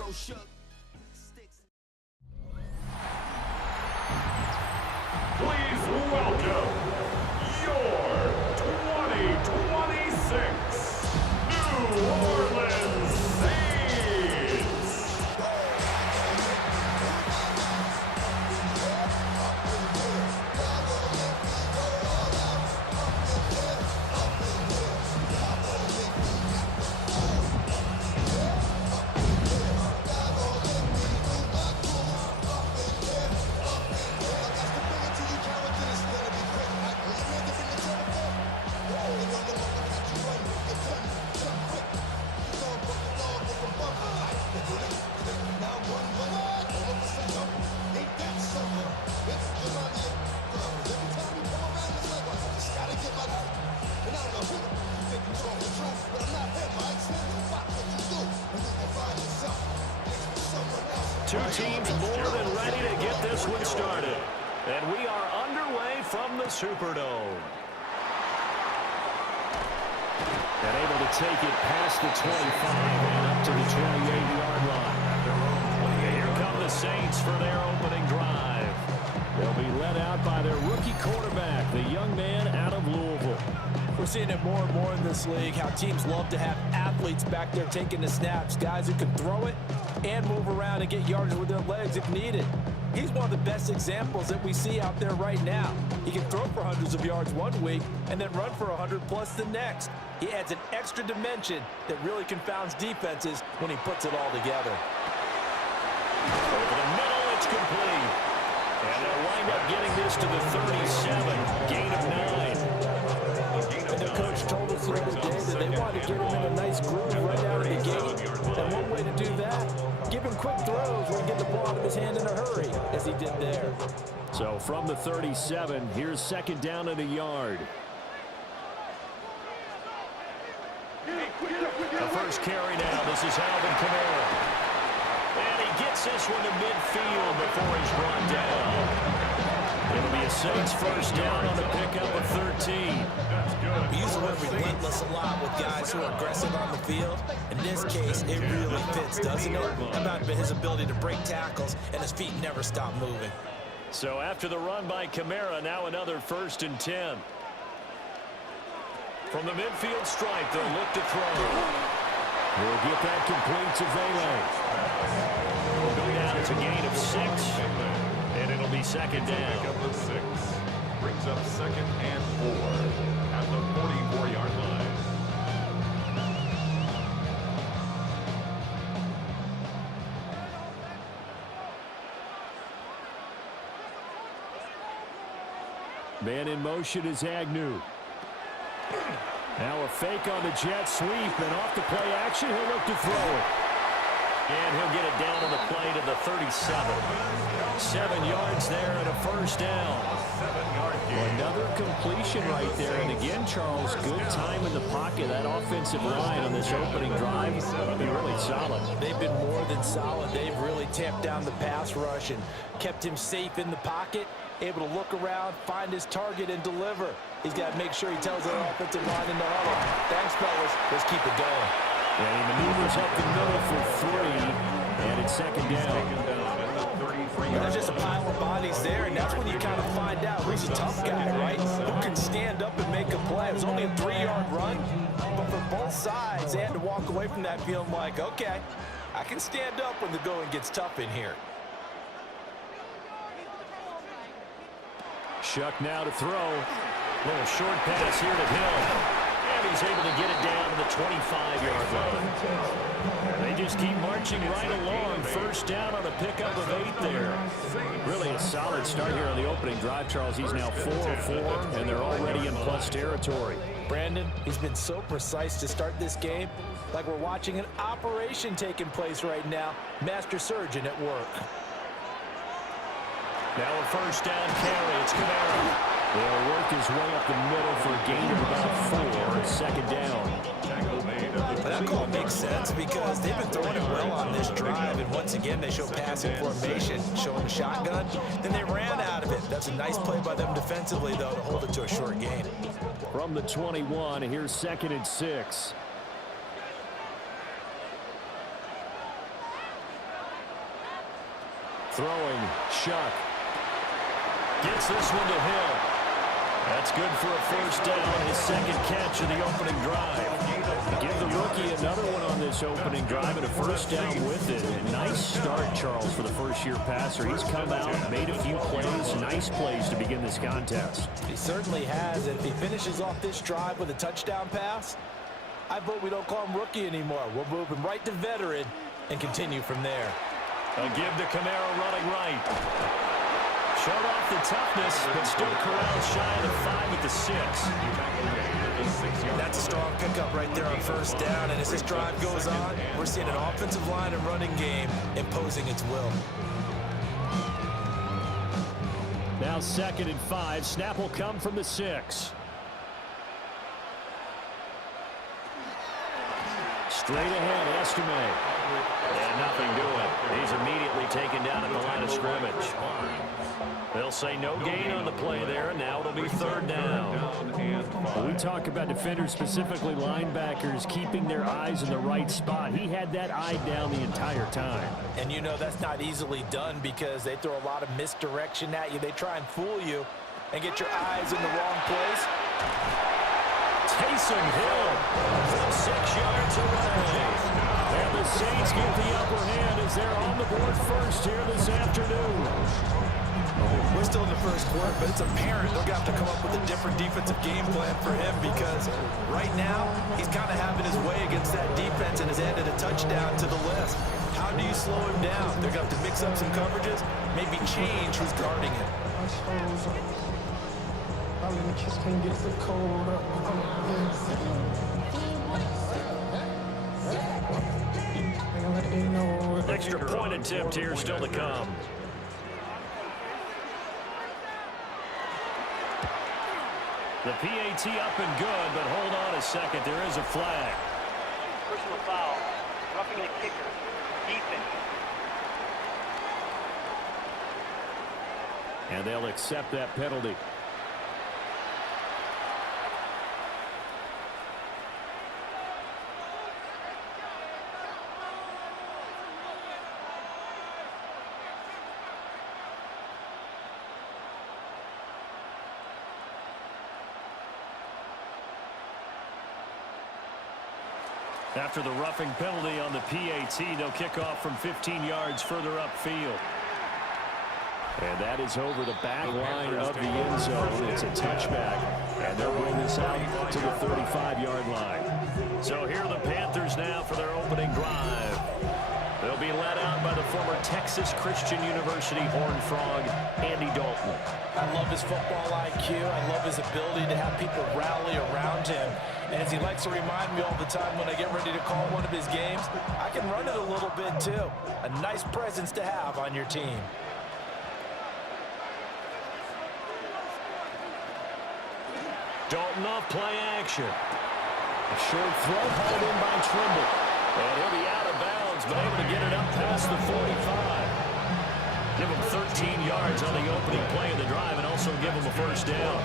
bro shook. Please welcome your 2026 New Orleans Saints. 2 teams more than ready to get this one started. And we are underway from the Superdome. And able to take it past the 25 and up to the 28-yard line. Here come the Saints for their opening drive. They'll be led out by their rookie quarterback, the young man out of Louisville. We're seeing it more and more in this league, how teams love to have athletes back there taking the snaps, guys who can throw it and move around and get yardage with their legs if needed. He's one of the best examples that we see out there right now. He can throw for hundreds of yards one week and then run for 100+ the next. He adds an extra dimension that really confounds defenses when he puts it all together. Over the middle, it's complete. And they'll wind up getting this to the 37, gain of 9. And the coach told us the other day that they want to get him in a nice groove right out of the gate. And one way to do that, give him quick throws where he get the ball out of his hand in a hurry, as he did there. So from the 37, here's second down and a yard. The first carry now. This is Alvin Kamara. And he gets this one to midfield before he's brought down. It'll be a Saints first down on the pickup of 13. We use the word relentless a lot with guys who are aggressive on the field. In this case, it really fits, doesn't it? How about his ability to break tackles and his feet never stop moving? So after the run by Kamara, now another 1st and 10. From the midfield stripe, they'll look to throw. We'll get that complete to Vele. We'll go down. It's a gain of 6. And it'll be second down. Pick up the 6. Brings up 2nd and 4 at the 44-yard line. Man in motion is Agnew. Now a fake on the jet sweep, and off the play action, he'll look to throw it. And he'll get it down on the play to the 37. 7 yards there and a first down. Another completion right there. And again, Charles, good time in the pocket. That offensive line on this opening drive has been really solid. They've been more than solid. They've really tamped down the pass rush and kept him safe in the pocket, able to look around, find his target, and deliver. He's got to make sure he tells their offensive line in the huddle, thanks, fellas. Let's keep it going. And he maneuvers up the middle for 3, and it's second down. There's just a pile of bodies there, and that's when you kind of find out who's a tough guy, right? Who can stand up and make a play. It was only a 3-yard run, but for both sides, they had to walk away from that feeling like, okay, I can stand up when the going gets tough in here. Shuck now to throw. Little short pass here to Hill. And he's able to get it down to the 25-yard line. They just keep marching right along. First down on a pickup of 8 there. Really a solid start here on the opening drive, Charles. He's now 4 of 4, and they're already in plus territory. Brandon, he's been so precise to start this game, like we're watching an operation taking place right now. Master surgeon at work. Now a first down carry. It's Kamara. They'll work his way up the middle for a gain of about 4. Second down. That call makes sense because they've been throwing it well on this drive, and once again they show passing formation, showing the shotgun. Then they ran out of it. That's a nice play by them defensively, though, to hold it to a short gain. From the 21, here's 2nd and 6. Throwing, Shuck. Gets this one to Hill. That's good for a first down, his second catch of the opening drive. Give the rookie another one on this opening drive and a first down with it. A nice start, Charles, for the first-year passer. He's come out, made a few plays, nice plays to begin this contest. He certainly has, and if he finishes off this drive with a touchdown pass, I vote we don't call him rookie anymore. We'll move him right to veteran and continue from there. A give to Kamara running right. Showed off the toughness, but still corralled shy of the 5 at the 6. That's a strong pickup right there on first down, and as this drive goes on, we're seeing an offensive line and running game imposing its will. Now 2nd and 5. Snap will come from the 6. Straight ahead, Estime. And nothing doing. He's immediately taken down at the line of scrimmage. They'll say no gain on the play there, and now it'll be 3rd down. When we talk about defenders, specifically linebackers, keeping their eyes in the right spot. He had that eye down the entire time. And you know that's not easily done because they throw a lot of misdirection at you. They try and fool you and get your eyes in the wrong place. Taysom Hill from 6 yards away. And the Saints get the upper hand as they're on the board first here this afternoon. We're still in the first quarter, but it's apparent they're going to have to come up with a different defensive game plan for him because right now he's kind of having his way against that defense and has added a touchdown to the list. How do you slow him down? They're going to have to mix up some coverages, maybe change who's guarding it. Extra point attempt here still to come. The PAT up and good, but hold on a second. There is a flag. Personal foul. Roughing the kicker. Defense. And they'll accept that penalty. After the roughing penalty on the PAT, they'll kick off from 15 yards further upfield. And that is over the back line of the end zone. It's a touchback, and they'll bring this out to the 35-yard line. So here are the Panthers now for their opening drive. They'll be led out by the former Texas Christian University Horned Frog, Andy Dalton. I love his football IQ. I love his ability to have people rally around him. And as he likes to remind me all the time when I get ready to call one of his games, I can run it a little bit too. A nice presence to have on your team. Dalton off play action. A short throw hauled in by Trimble. And he'll be out of bounds, but able to get it up past the 45. Give him 13 yards on the opening play of the drive and also give him a first down.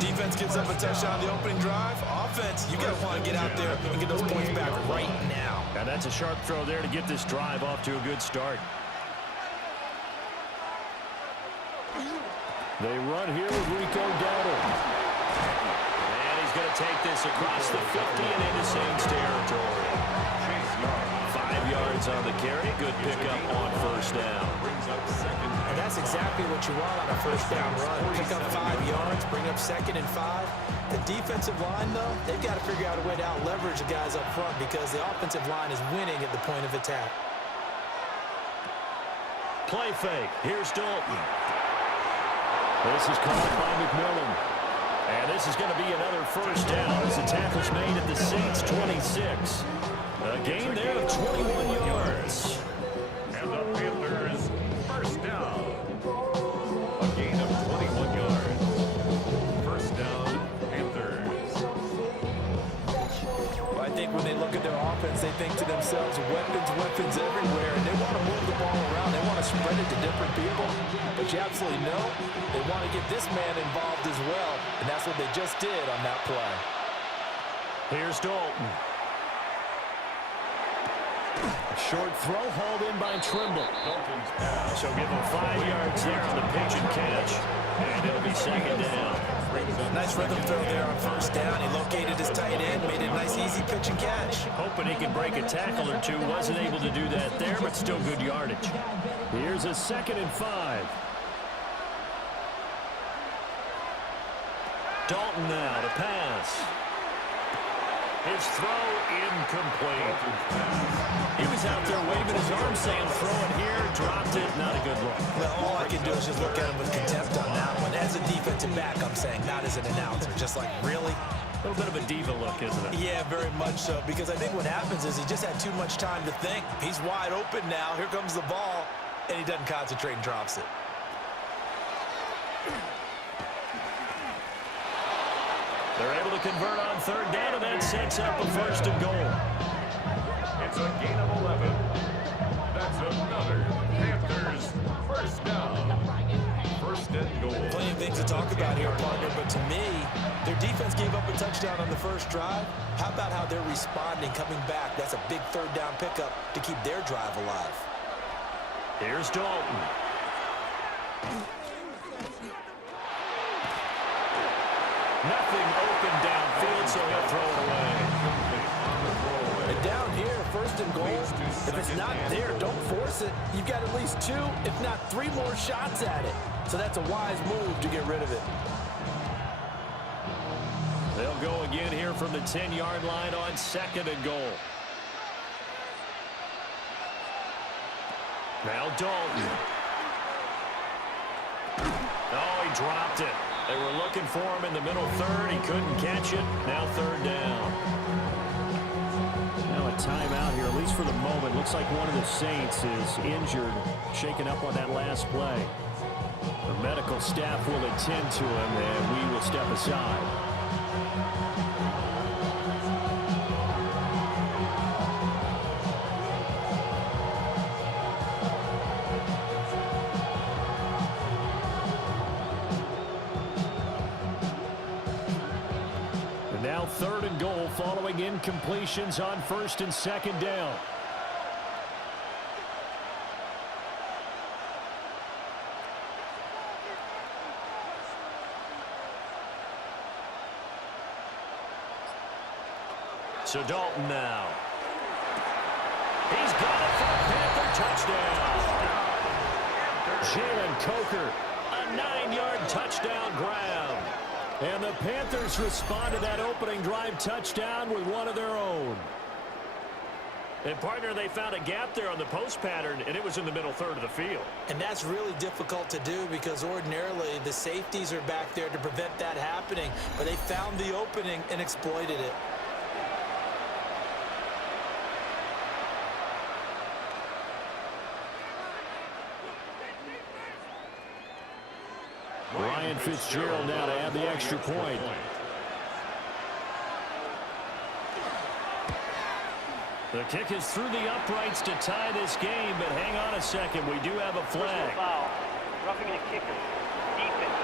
Defense gives up a touchdown on the opening drive. Offense, you got to want to get out there and get those points back right now. And that's a sharp throw there to get this drive off to a good start. They run here with Rico Dowdle. And he's going to take this across the 50 and into Saints territory. 5 yards on the carry. Good pickup on first down. And that's exactly what you want on a first down run. Pick up 5 yards, bring up 2nd and 5. The defensive line, though, they've got to figure out a way to out-leverage the guys up front because the offensive line is winning at the point of attack. Play fake. Here's Dalton. This is caught by McMillan. And this is going to be another first down as the tackle's made at the Saints 26. A gain there of 21 yards. And the Panthers first down. A gain of 21 yards. First down, Panthers. Well, I think when they look at their offense, they think to themselves, weapons everywhere, and they want to move the ball around. They want to spread it to different people. But you absolutely know they want to get this man involved as well, and that's what they just did on that play. Here's Dalton. Short throw hauled in by Trimble. Dalton's pass. So give him 5 yards there on the pitch and catch. And it'll be second down. Nice rhythm throw there on first down. He located his tight end, made it a nice, easy pitch and catch. Hoping he could break a tackle or two. Wasn't able to do that there, but still good yardage. Here's a 2nd and 5. Dalton now to pass. His throw incomplete. He was out there waving his arm saying throw it here, dropped it, not a good look. Well, all I can do is just look at him with contempt on that one. As a defensive back, I'm saying, not as an announcer. Just like, really? A little bit of a diva look, isn't it? Yeah, very much so, because I think what happens is he just had too much time to think. He's wide open now. Here comes the ball, and he doesn't concentrate and drops it. They're able to convert on 3rd down, and that sets up a 1st and goal. It's a gain of 11. That's another Panthers 1st down. 1st and goal. Plenty of things to talk about here, partner, but to me, their defense gave up a touchdown on the first drive. How about how they're responding, coming back? That's a big 3rd down pickup to keep their drive alive. Here's Dalton. Nothing open downfield, so he'll throw it away. And down here, 1st and goal, if it's not there, don't force it. You've got at least 2, if not 3 more shots at it. So that's a wise move to get rid of it. They'll go again here from the 10-yard line on 2nd and goal. Now Dalton. Oh, he dropped it. They were looking for him in the middle 3rd. He couldn't catch it. Now 3rd down. Now a timeout here, at least for the moment. Looks like one of the Saints is injured, shaken up on that last play. The medical staff will attend to him, and we will step aside. And now 3rd and goal following incompletions on 1st and 2nd down. So Dalton now. He's got it for a Panther touchdown. Jalen Coker, a 9-yard touchdown grab. And the Panthers respond to that opening drive touchdown with one of their own. And, partner, they found a gap there on the post pattern, and it was in the middle 3rd of the field. And that's really difficult to do because ordinarily the safeties are back there to prevent that happening. But they found the opening and exploited it. Ryan Fitzgerald now to add the extra point. The kick is through the uprights to tie this game, but hang on a second. We do have a flag. Foul. Roughing the kicker. Defense.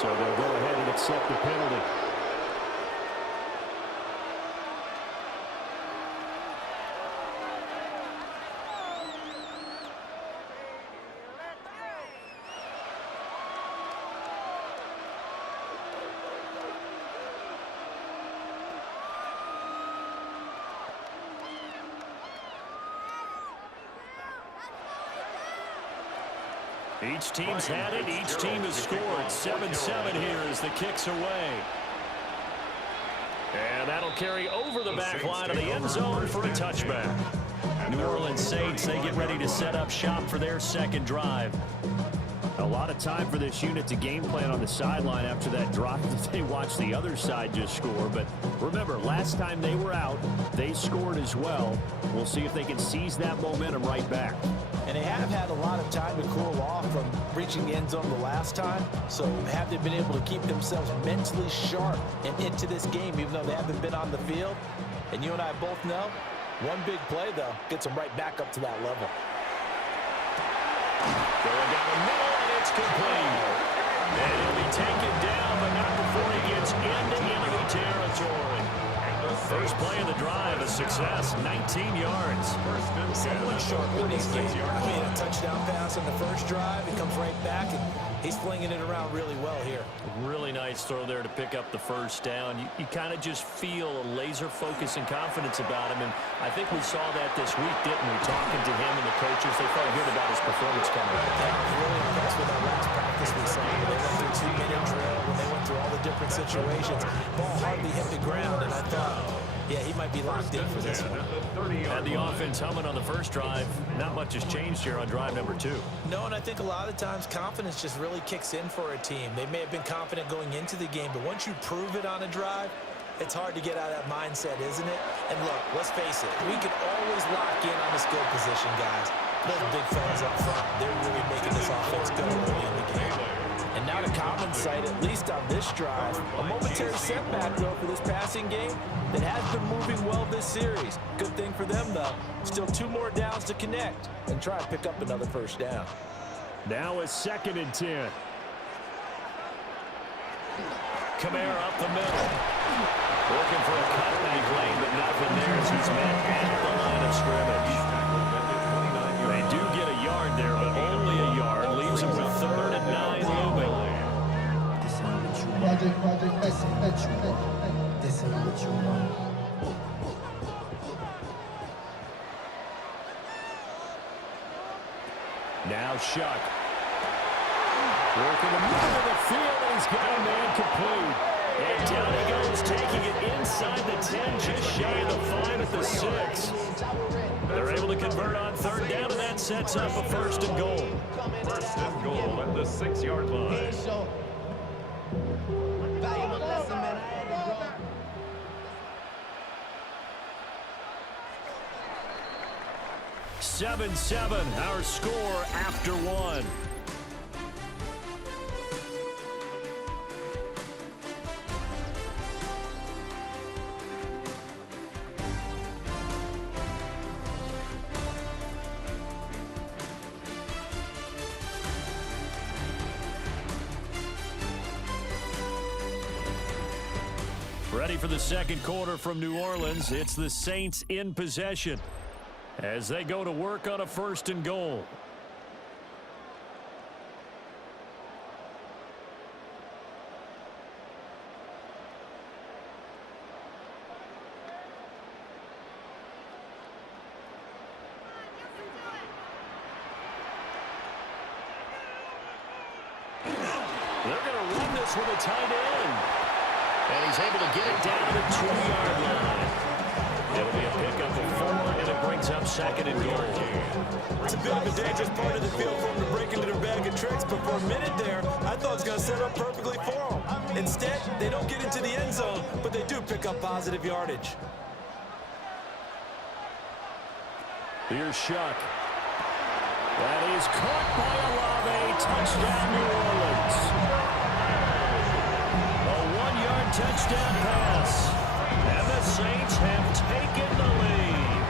So they'll go ahead and accept the penalty. Each team's had it. Each team has scored. 7-7 here as the kick's away. And that'll carry over the back line of the end zone for a touchback. New Orleans Saints, they get ready to set up shop for their 2nd drive. A lot of time for this unit to game plan on the sideline after that drive that they watched the other side just score. But remember, last time they were out, they scored as well. We'll see if they can seize that momentum right back. And they have had a lot of time to cool off from reaching the end zone the last time. So have they been able to keep themselves mentally sharp and into this game, even though they haven't been on the field? And you and I both know, one big play, though, gets them right back up to that level. Going down the middle, and it's complete. And he'll be taken down, but not before he gets into enemy territory. First play of the drive, a success, 19 yards. Someone sharp in this game. I mean, a touchdown pass on the first drive. It comes right back, and he's flinging it around really well here. Really nice throw there to pick up the first down. You kind of just feel a laser focus and confidence about him, and I think we saw that this week, didn't we? Talking to him and the coaches, they felt good about his performance coming up. Yeah, I was really impressed with our last practice we saw. When they went through 2-minute drill, when they went through all the different situations, ball hardly hit the ground, and I thought, yeah, he might be locked in for this one. Had the offense humming on the first drive. Not much has changed here on drive number 2. No, and I think a lot of times confidence just really kicks in for a team. They may have been confident going into the game, but once you prove it on a drive, it's hard to get out of that mindset, isn't it? And look, let's face it, we can always lock in on the skill position, guys. Those big fellas up front, they're really making this offense go early in the game. And now to Common's side, at least on this drive, a momentary setback, though, for this passing game that has been moving well this series. Good thing for them, though. Still 2 more downs to connect and try to pick up another first down. Now a 2nd and 10. Kamara up the middle. Looking for a cutback lane, but nothing there as he's met at the line of scrimmage. They do get a yard there, but only a yard. Leaves them with 3rd and 9 looming. Now Shuck. Working the middle of the field, and he's got a man complete. And down he goes, taking it inside the 10, just shy of the 5 at the 6. They're able to convert on 3rd down, and that sets up a 1st and goal. 1st and goal at the 6-yard line. 7-7, our score after 1. Ready for the 2nd quarter from New Orleans. It's the Saints in possession as they go to work on a 1st and goal. They're going to run this with a tight end. And he's able to get it down to the 2-yard line. It'll be a pickup of 4, and it brings up 2nd and goal. It's a bit of a dangerous part of the field for them to break into their bag of tricks, but for a minute there, I thought it was going to set up perfectly for them. Instead, they don't get into the end zone, but they do pick up positive yardage. Here's Shuck. That is caught by Olave. Touchdown, New Orleans. A 1-yard touchdown pass. And the Saints have taken the lead.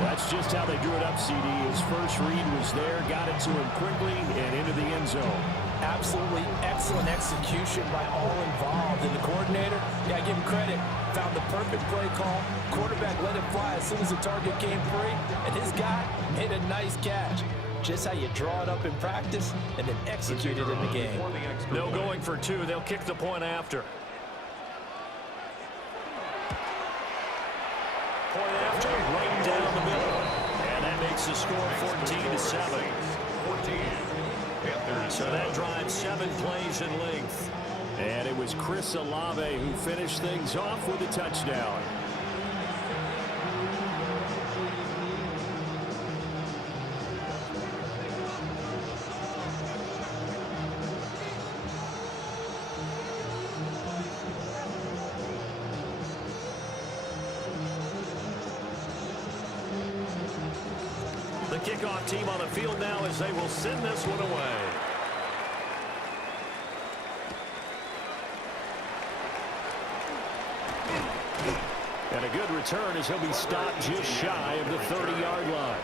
That's just how they drew it up, CD. His first read was there, got it to him quickly, and into the end zone. Absolutely excellent execution by all involved. And the coordinator, yeah, give him credit, found the perfect play call. Quarterback let it fly as soon as the target came free, and his guy made a nice catch. Just how you draw it up in practice and then execute it in the game. No going for 2. They'll kick the point after. Point after, right down the middle. And that makes the score 14-7. 14. So that drives 7 plays in length. And it was Chris Olave who finished things off with a touchdown. The kickoff team on the field now as they will send this one away. And a good return as he'll be stopped just shy of the 30-yard line.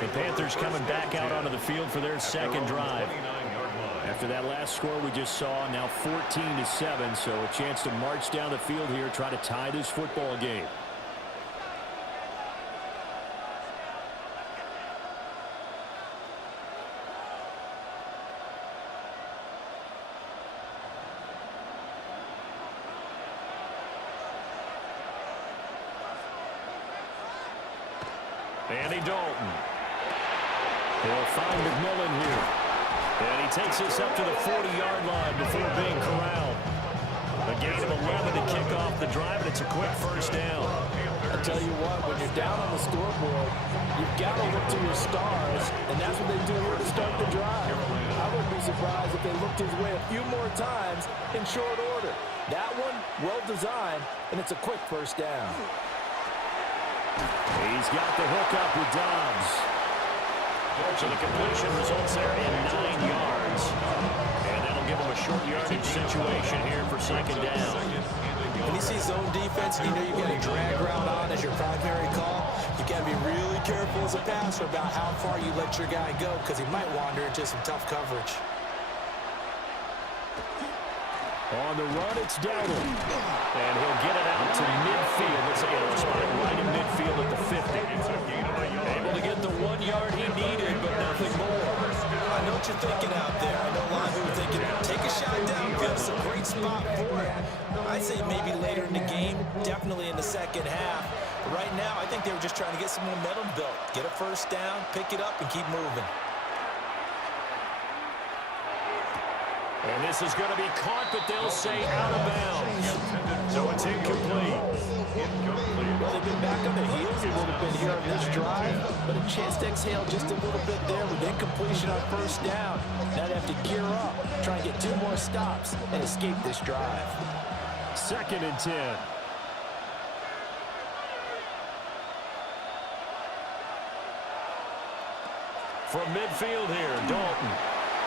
The Panthers coming back out onto the field for their 2nd drive. After that last score we just saw, now 14-7, so a chance to march down the field here, try to tie this football game. Andy Dalton. He'll find McMillan here. And he takes this up to the 40-yard line before being corralled. A gain of 11 to kick off the drive, and it's a quick first down. I tell you what, when you're down on the scoreboard, you've got to look to your stars, and that's what they do here to start the drive. I wouldn't be surprised if they looked his way a few more times in short order. That one, well designed, and it's a quick first down. He's got the hook up with Dobbs. So the completion results there in 9 yards. And that'll give him a short yardage situation here for second down. When you see zone defense, you know you've got a drag route on as your primary call. You've got to be really careful as a passer about how far you let your guy go because he might wander into some tough coverage. On the run, it's Dowdle. And he'll get it out to midfield. It's a spot right in midfield at the 50. Able to get the 1 yard he needed, but nothing more. I know what you're thinking out there. I know a lot of people are thinking, take a shot downfield. It's a great spot for it. I'd say maybe later in the game, definitely in the second half. But right now, I think they were just trying to get some momentum built. Get a first down, pick it up, and keep moving. And this is going to be caught, but they'll say out of bounds. So it's incomplete. Well, they've been back on their heels a little bit here on this drive, but a chance to exhale just a little bit there with incompletion on first down. Now they have to gear up, try and get 2 more stops, and escape this drive. 2nd and 10. From midfield here, Dalton.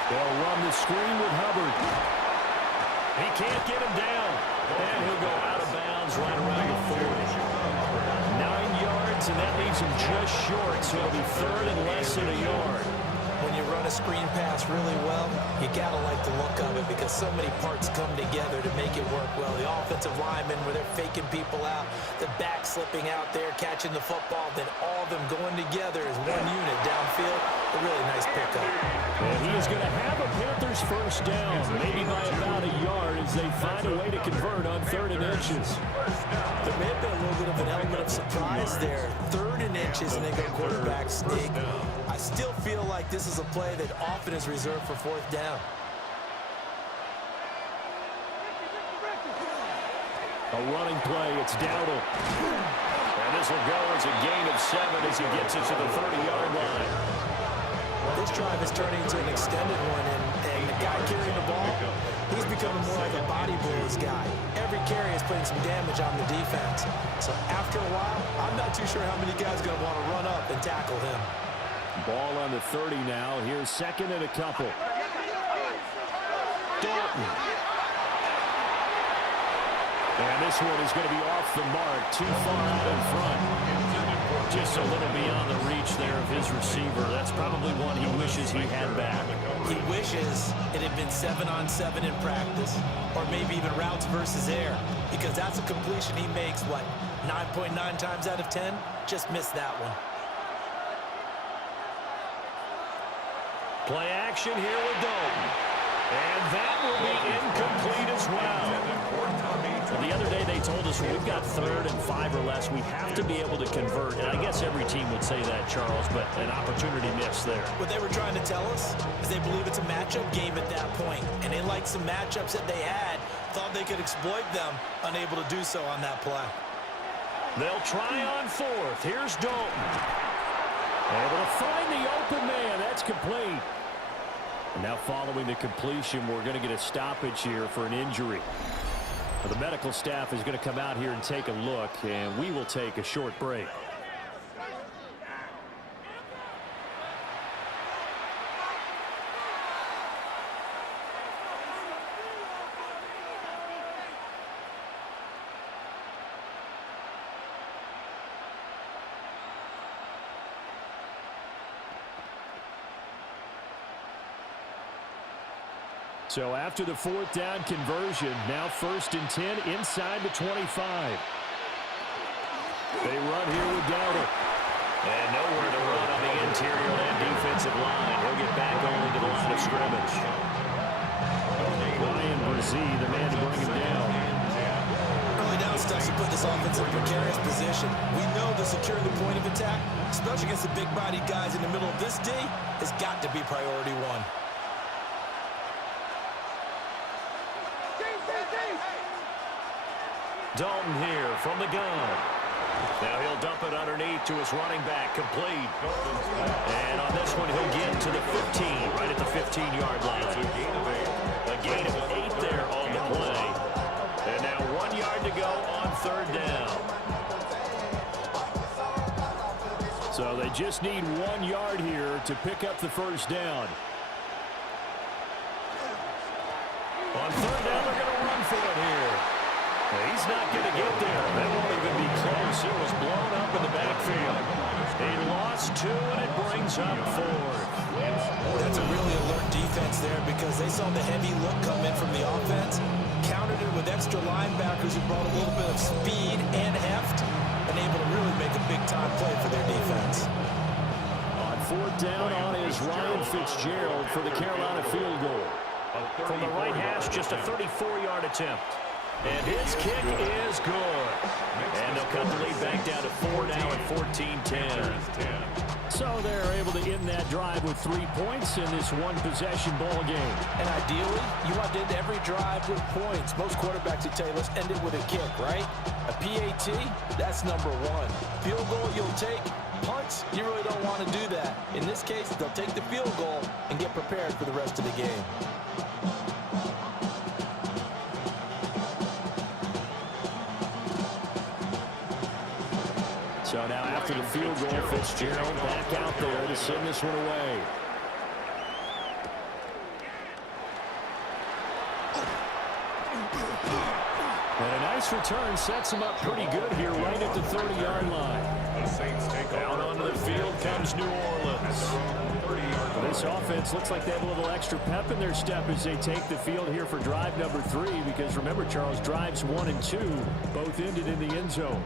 They'll run the screen with Hubbard. He can't get him down. And he'll go out of bounds right around the 40. 9 yards, and that leaves him just short, so it'll be 3rd and less than a yard. When you run a screen pass really well, you got to like the look of it because so many parts come together to make it work well. The offensive linemen, where they're faking people out, the back slipping out there, catching the football, then all of them going together as one unit downfield. A really nice pickup. And he is going to have a Panthers first down, maybe by about a yard as they find a way to convert on 3rd and inches. There may have been a little bit of an element of surprise there. 3rd and inches, and they go quarterback sneak. I still feel like this is a play that often is reserved for 4th down. A running play, it's Dowdle. And this will go as a gain of 7 as he gets it to the 30-yard line. This drive is turning into an extended one, and the guy carrying the ball, he's becoming more like a body blows guy. Every carry is putting some damage on the defense. So after a while, I'm not too sure how many guys are going to want to run up and tackle him. Ball on the 30 now. Here's 2nd and a couple. Dalton. And this one is going to be off the mark, too far out in front. Just a little beyond the reach there of his receiver. That's probably one he wishes he had back. He wishes it had been 7-on-7 in practice, or maybe even routes versus air, because that's a completion he makes, what, 9.9 times out of 10? Just missed that one. Play action here with Dalton. And that will be incomplete as well. The other day they told us we've got 3rd and 5 or less. We have to be able to convert. And I guess every team would say that, Charles, but an opportunity missed there. What they were trying to tell us is they believe it's a matchup game at that point. And they liked some matchups that they had, thought they could exploit them, unable to do so on that play. They'll try on 4th. Here's Dalton. Able to find the open man. That's complete. And now following the completion, we're going to get a stoppage here for an injury. The medical staff is going to come out here and take a look, and we will take a short break. So after the 4th down conversion, now 1st and 10 inside the 25. They run here with Dowdle. And nowhere to run on the interior of that defensive line. He'll get back only to the line of scrimmage. Ryan Brzee, the man to bring him down. Early down stuff to put this offense in a precarious position. We know that securing the point of attack, especially against the big-bodied guys in the middle of this D, has got to be priority one. Dalton here from the gun. Now he'll dump it underneath to his running back, complete. And on this one, he'll get to the 15, right at the 15-yard line. A gain of 8 there on the play. And now 1 yard to go on 3rd down. So they just need 1 yard here to pick up the 1st down. On 3rd down, they're going to run for it here. He's not going to get there. That won't even be close. It was blown up in the backfield. He lost 2, and it brings up 4. That's a really alert defense there because they saw the heavy look come in from the offense, countered it with extra linebackers who brought a little bit of speed and heft, and able to really make a big-time play for their defense. On 4th down on is Ryan Fitzgerald for the Carolina field goal. From the right hash, just a 34-yard attempt. And his kick is good. And they'll cut the lead back down to 4 now at 14-10. So they're able to end that drive with 3 points in this one-possession ball game. And ideally, you want to end every drive with points. Most quarterbacks would tell you, let's end it with a kick, right? A PAT, that's number 1. Field goal, you'll take. Punts, you really don't want to do that. In this case, they'll take the field goal and get prepared for the rest of the game. So now after the field goal, Fitzgerald back out there to send this one away. And a nice return sets him up pretty good here right at the 30-yard line. Down onto the field comes New Orleans. This offense looks like they have a little extra pep in their step as they take the field here for drive number 3 because remember, Charles, drives 1 and 2 both ended in the end zone.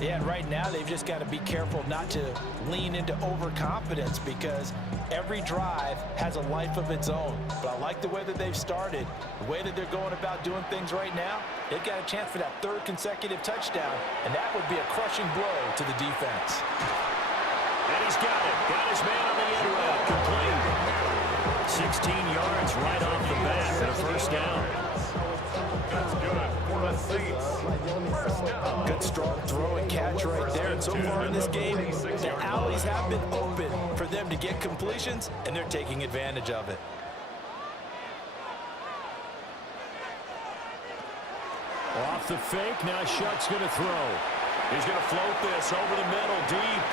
Yeah, and right now they've just got to be careful not to lean into overconfidence because every drive has a life of its own. But I like the way that they've started, the way that they're going about doing things right now. They've got a chance for that 3rd consecutive touchdown, and that would be a crushing blow to the defense. And he's got it. Got his man on the end route. Complete. 16 yards right off the bat for a 1st down. That's good for the Saints. 1st down. Good strong throw and catch right there. And so far in this game, the alleys have been open for them to get completions, and they're taking advantage of it. Off the fake, now Shuck's going to throw. He's going to float this over the middle, deep.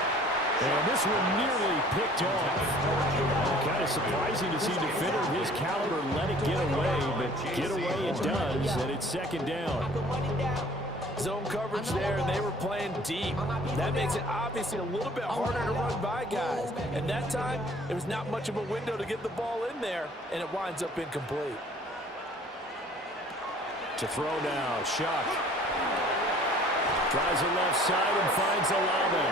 And this one nearly picked off. Kind of surprising to see a defender of his caliber let it get away, but get away it does, and it's 2nd down. Zone coverage there, and they were playing deep. That makes it obviously a little bit harder to run by guys. And that time, there was not much of a window to get the ball in there, and it winds up incomplete. To throw now, Shuck. Tries the left side and finds Olave.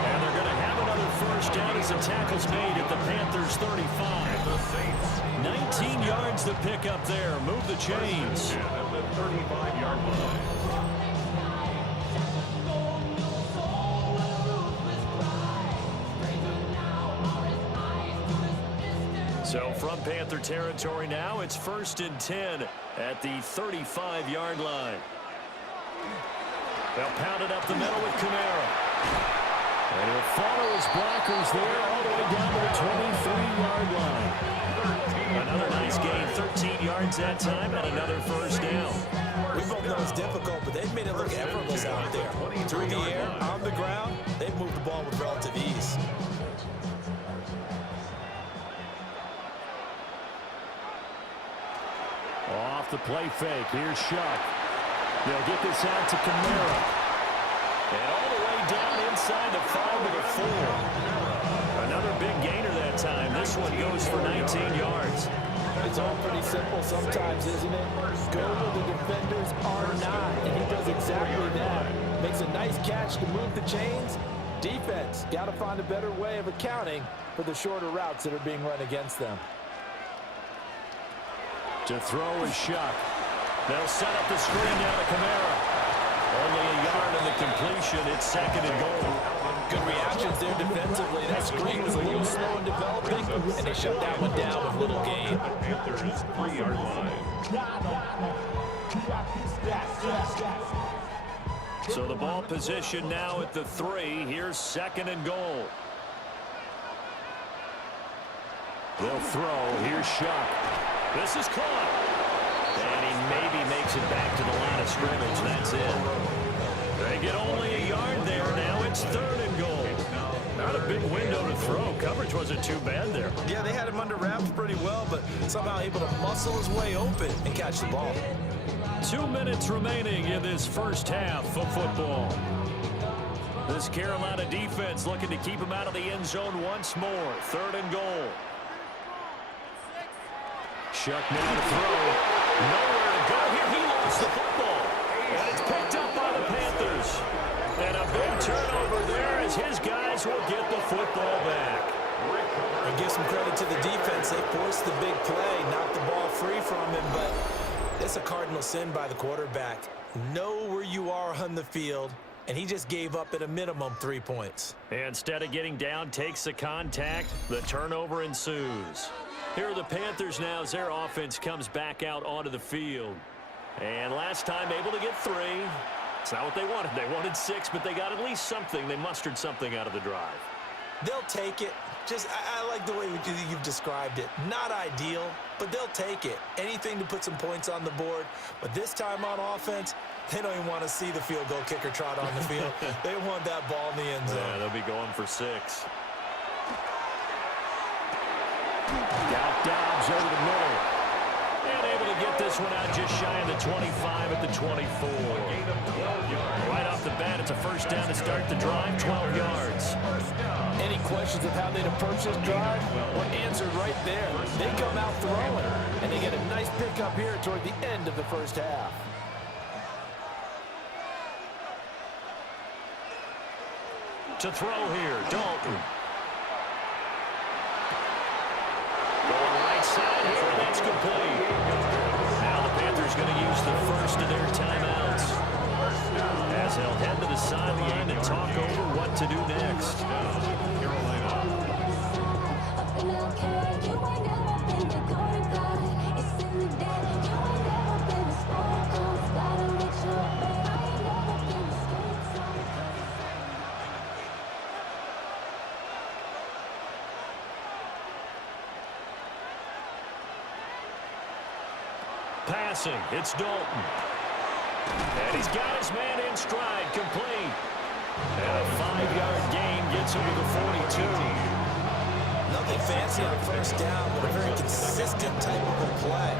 And they're going to have another 1st down as the tackle's made at the Panthers 35. 19 yards to pick up there. Move the chains. At the 35-yard line. So from Panther territory now, it's 1st and 10 at the 35-yard line. They'll pound it up the middle with Kamara. And he'll follow his blockers there all the way down to the 23-yard line. Another nice gain, 13 yards that time, and another 1st down. We both know it's difficult, but they've made it look effortless out there. Through the air, on the ground, they've moved the ball with relative ease. Off the play fake, here's Shuck. They'll get this out to Kamara. And all the way down inside the 5 to the 4. Another big gainer that time. This one goes for 19 yards. It's all pretty simple sometimes, isn't it? Go where the defenders are not, and he does exactly that. Makes a nice catch to move the chains. Defense, got to find a better way of accounting for the shorter routes that are being run against them. To throw is Shuck. They'll set up the screen now to Kamara. Only a yard in the completion. It's 2nd and goal. Good reactions there defensively. That screen was a little slow in developing, and they shut that one down with little gain. Panthers 3-yard line. So the ball position now at the 3. Here's 2nd and goal. They'll throw. Here's Shuck. This is caught. And he maybe makes it back to the line of scrimmage. That's it. They get only a yard there. Now it's 3rd and goal. Not a big window to throw. Coverage wasn't too bad there. Yeah, they had him under wraps pretty well, but somehow able to muscle his way open and catch the ball. 2 minutes remaining in this first half of football. This Carolina defense looking to keep him out of the end zone once more. 3rd and goal. Shuck now to throw. Nowhere to go here. He lost the football. And it's picked up by the Panthers. And a big turnover there as his guys will get the football back. And give some credit to the defense. They forced the big play, knocked the ball free from him, but it's a cardinal sin by the quarterback. Know where you are on the field, and he just gave up at a minimum 3 points. Instead of getting down, takes the contact. The turnover ensues. Here are the Panthers now as their offense comes back out onto the field. And last time able to get 3. It's not what they wanted. They wanted 6, but they got at least something. They mustered something out of the drive. They'll take it. I like the way you've described it. Not ideal, but they'll take it. Anything to put some points on the board. But this time on offense, they don't even want to see the field goal kicker trot on the field. They want that ball in the end zone. Yeah, they'll be going for 6. Got Dobbs over the middle. And able to get this one out just shy of the 25 at the 24. Right off the bat, it's a first down to start the drive, 12 yards. Any questions of how they'd approach this drive? Well, answered right there. They come out throwing, and they get a nice pickup here toward the end of the first half. To throw here, Dalton. Going right side here, that's complete. Now the Panthers going to use the first of their timeouts, as they'll head to the sideline and talk over what to do next. Passing, it's Dalton. And he's got his man in stride, complete. And a 5-yard gain gets him to the 42. Nothing fancy on first down, but a very consistent type of a play.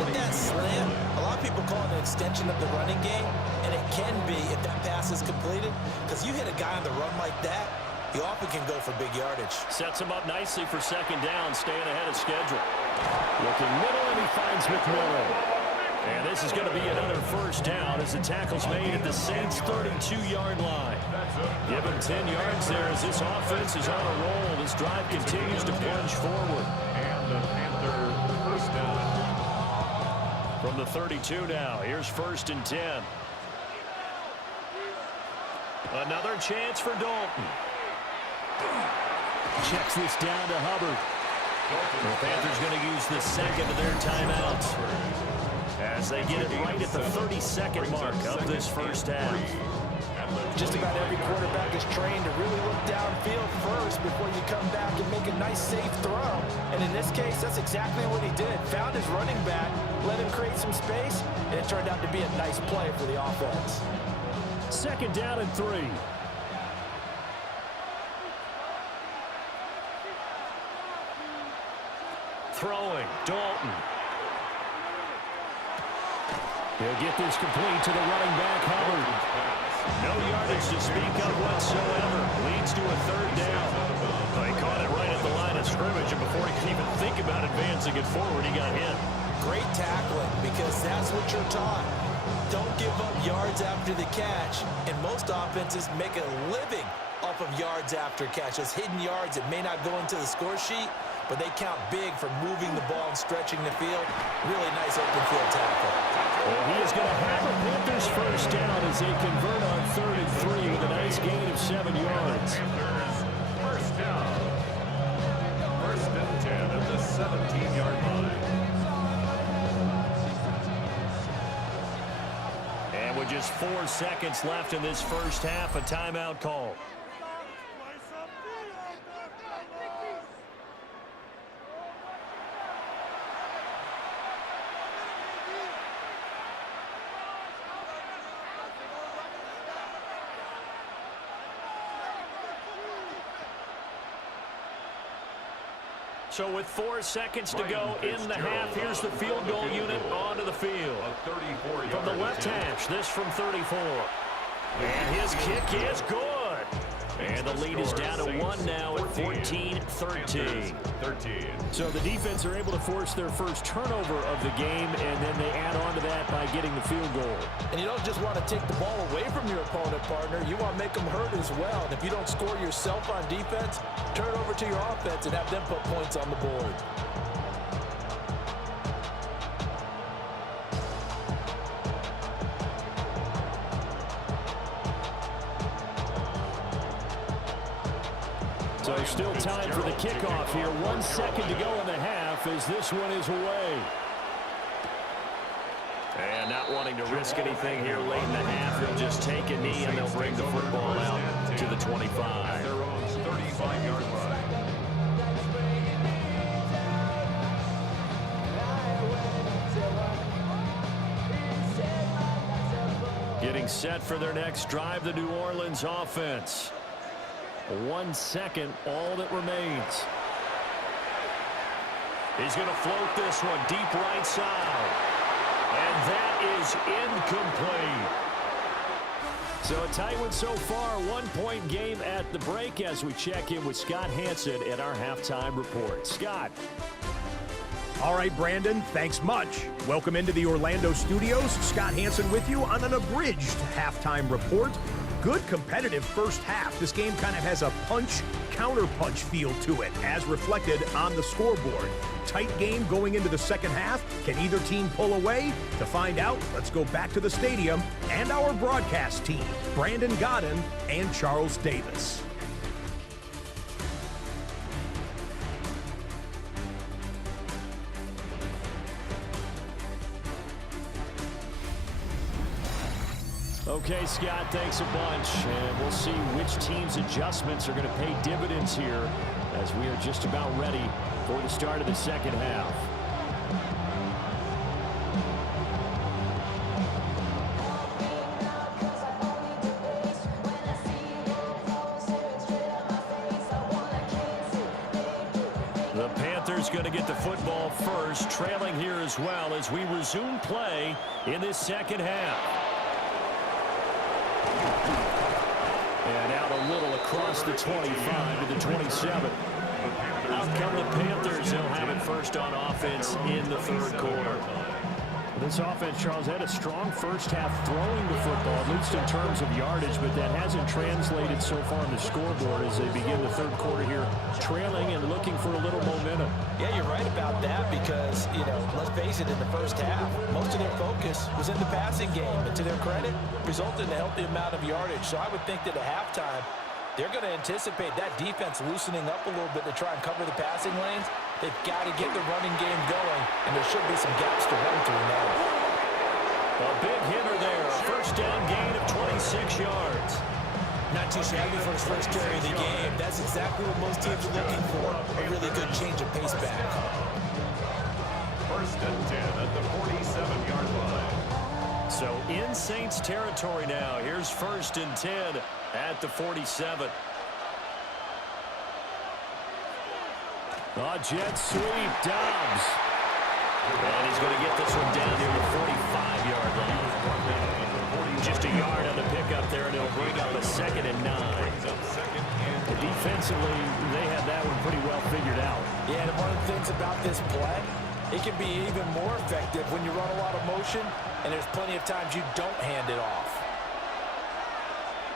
Hit that slam. A lot of people call it an extension of the running game, and it can be if that pass is completed, because you hit a guy on the run like that, you often can go for big yardage. Sets him up nicely for second down, staying ahead of schedule. Looking middle, and he finds McMillan. And this is going to be another first down as the tackle's made at the Saints' 32-yard line. Give him 10 yards there as this offense is on a roll. This drive continues to plunge forward. And the Panther first down. From the 32 now, here's 1st and 10. Another chance for Dalton. Checks this down to Hubbard. The Panthers going to use the second of their timeouts as they get it right at the 32nd mark of this first half. Just about every quarterback is trained to really look downfield first before you come back and make a nice, safe throw. And in this case, that's exactly what he did. Found his running back, let him create some space, and it turned out to be a nice play for the offense. 2nd down and 3. Throwing, Dalton. He'll get this complete to the running back, Hubbard. No yardage to speak of whatsoever. Leads to a 3rd down. They caught it right at at the line of scrimmage, and before he could even think about advancing it forward, he got hit. Great tackling, because that's what you're taught. Don't give up yards after the catch. And most offenses make a living off of yards after catches. Hidden yards that may not go into the score sheet, but they count big for moving the ball and stretching the field. Really nice open field tackle. Well, he is going to have a Panthers first down as they convert on 3rd and 3 with a nice gain of 7 yards. Panthers first down. First and 10 at the 17-yard line. And with just 4 seconds left in this first half, a timeout call. So with 4 seconds to go in the half, here's the field goal unit onto the field. From the left hash, this from 34. And his kick is good. And the lead is down to 1 now at 14-13. So the defense are able to force their first turnover of the game, and then they add on to that by getting the field goal. And you don't just want to take the ball away from your opponent, partner. You want to make them hurt as well. And if you don't score yourself on defense, turn it over to your offense and have them put points on the board. So still time for the kickoff here. 1 second to go in the half as this one is away. And not wanting to risk anything here late in the half, they'll just take a knee and they'll bring the football out to the 25. Their own 35-yard line. Getting set for their next drive, the New Orleans offense. 1 second, all that remains. He's going to float this one deep right side. And that is incomplete. So a tight one so far, 1-point game at the break as we check in with Scott Hansen at our halftime report. Scott. All right, Brandon, thanks much. Welcome into the Orlando studios. Scott Hansen with you on an abridged halftime report. Good competitive first half. This game kind of has a punch-counter-punch feel to it, as reflected on the scoreboard. Tight game going into the second half. Can either team pull away? To find out, let's go back to the stadium and our broadcast team, Brandon Godden and Charles Davis. Okay, Scott, thanks a bunch. And we'll see which team's adjustments are going to pay dividends here as we are just about ready for the start of the second half. The Panthers going to get the football first, trailing here as well as we resume play in this second half. And out a little across the 25 to the 27. Out come the Panthers. They'll have it first on offense in the third quarter. This offense, Charles, had a strong first half throwing the football, at least in terms of yardage, but that hasn't translated so far on the scoreboard as they begin the third quarter here, trailing and looking for a little momentum. Yeah, you're right about that because, let's face it, in the first half, most of their focus was in the passing game. And to their credit, resulted in a healthy amount of yardage. So I would think that at halftime, they're going to anticipate that defense loosening up a little bit to try and cover the passing lanes. They've got to get the running game going, and there should be some gaps to run through now. A big hitter there. A first down gain of 26 yards. Not too shabby for his first carry of the game. That's exactly what most teams are looking for. A really good change of pace back. First and 10 at the 47-yard line. So in Saints territory now. Here's first and 10 at the 47. Jet sweep, Dobbs. And he's going to get this one down near the 45-yard line. Just a yard on the pickup there, and it'll bring up a 2nd and 9. The defensively, they have that one pretty well figured out. Yeah, and one of the things about this play, it can be even more effective when you run a lot of motion, and there's plenty of times you don't hand it off.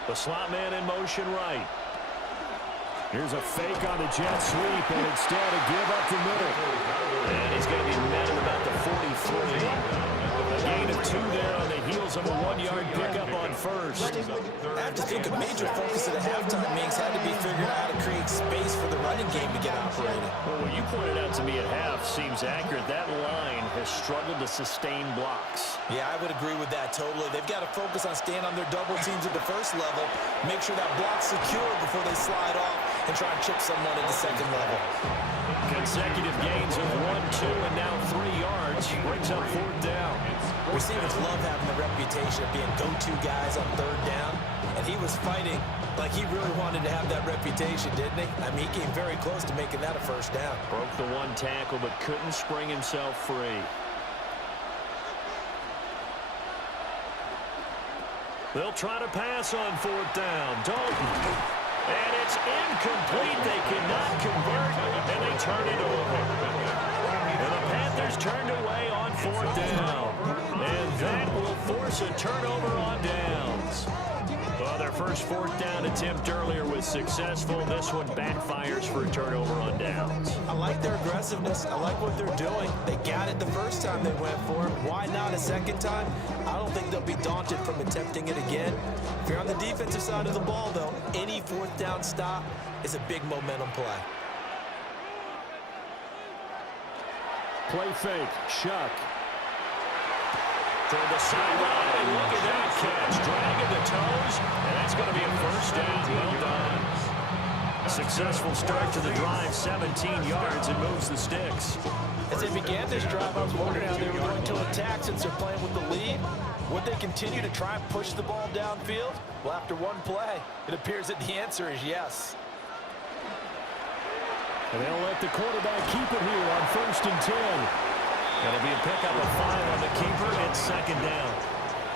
The slot man in motion right. Here's a fake on the jet sweep, and instead a give up the middle. And he's going to be met at about the 43. A gain of 2 there on the heels of a 1-yard pickup on first. I have to think a major focus of the halftime meetings had to be figuring out how to create space for the running game to get operating. Well, what you pointed out to me at half seems accurate. That line has struggled to sustain blocks. Yeah, I would agree with that totally. They've got to focus on staying on their double teams at the first level, make sure that block's secure before they slide off and try and chip someone at the second level. Consecutive gains of 1, 2, and now 3 yards. Brings up 4th down. Receivers love having the reputation of being go-to guys on 3rd down, and he was fighting like he really wanted to have that reputation, didn't he? I mean, he came very close to making that a 1st down. Broke the 1 tackle, but couldn't spring himself free. They'll try to pass on 4th down. Dalton. And it's incomplete. They cannot convert, and they turn it over. And the Panthers turned away on 4th down. And that will force a turnover on downs. Well, their first 4th down attempt earlier was successful. This one backfires for a turnover on downs. I like their aggressiveness. I like what they're doing. They got it the first time they went for it. Why not a second time? I don't think they'll be daunted from attempting it again. If you're on the defensive side of the ball, though, any 4th down stop is a big momentum play. Play fake. Shuck. Toward the sideline. Look at that catch. Dragging the toes. And that's going to be a 1st down. Well done. Successful start to the drive. 17 yards and moves the sticks. As they began this drive, I was wondering how they were going to attack since they're playing with the lead. Would they continue to try and push the ball downfield? Well, after one play, it appears that the answer is yes. And they'll let the quarterback keep it here on 1st and 10. That'll be a pickup of 5 on the keeper and 2nd down.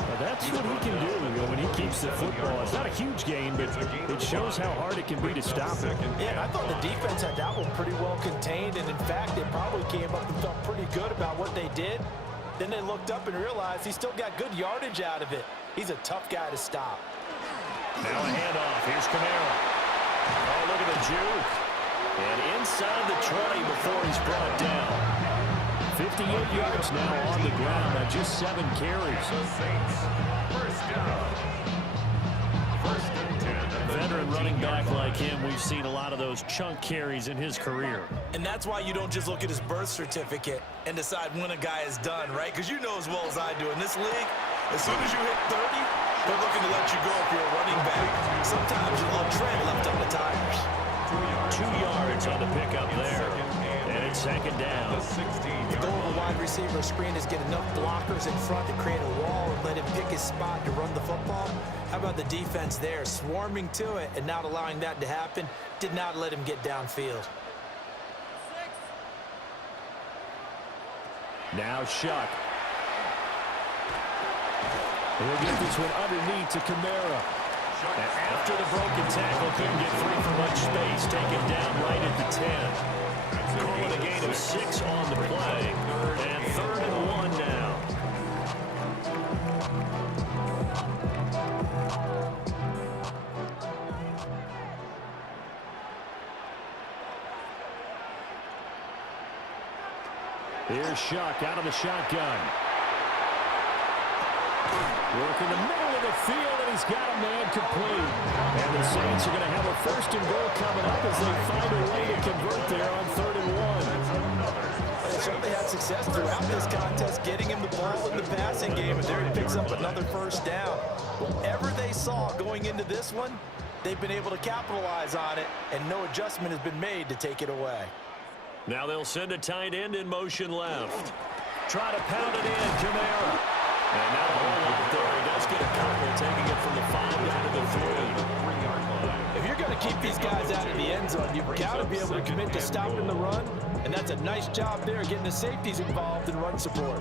Well, that's what he can do when he keeps the football. It's not a huge gain, but it shows how hard it can be to stop it. Yeah, and I thought the defense had that one pretty well contained, and in fact, they probably came up and felt pretty good about what they did. Then they looked up and realized he still got good yardage out of it. He's a tough guy to stop. Now a handoff. Here's Camara. Oh, look at the juke. And inside the 20 before he's brought down. 58 yards now on the ground on just 7 carries. 1st down. 1st and 10. Veteran running back like him, we've seen a lot of those chunk carries in his career. And that's why you don't just look at his birth certificate and decide when a guy is done, right? Because you know as well as I do, in this league, as soon as you hit 30, they're looking to let you go if you're a running back. Sometimes a little tread left on the tires. 2 yards on the pickup there. And it's 2nd down. The goal of a wide receiver screen is get enough blockers in front to create a wall and let him pick his spot to run the football. How about the defense there, swarming to it and not allowing that to happen? Did not let him get downfield. Now Shuck. We'll get this one underneath to Camara. And after the broken tackle, couldn't get free from much space. Taken down right at the 10. Calling a gain of 6 on the play. And 3rd and 1 now. Here's Shuck out of the shotgun. Work in the middle of the field, and he's got a man complete. And the Saints are going to have a 1st and goal coming up as they find a way to convert there on 3rd and 1. They certainly had success throughout this contest, getting him the ball in the passing game, and there he picks up another 1st down. Whatever they saw going into this one, they've been able to capitalize on it, and no adjustment has been made to take it away. Now they'll send a tight end in motion left. Try to pound it in, Camara. And not a whole lot there. He does get a couple, taking it from the 5 down to the 3-yard line. If you're going to keep these guys out of the end zone, you've got to be able to commit to stopping the run, and that's a nice job there, getting the safeties involved in run support.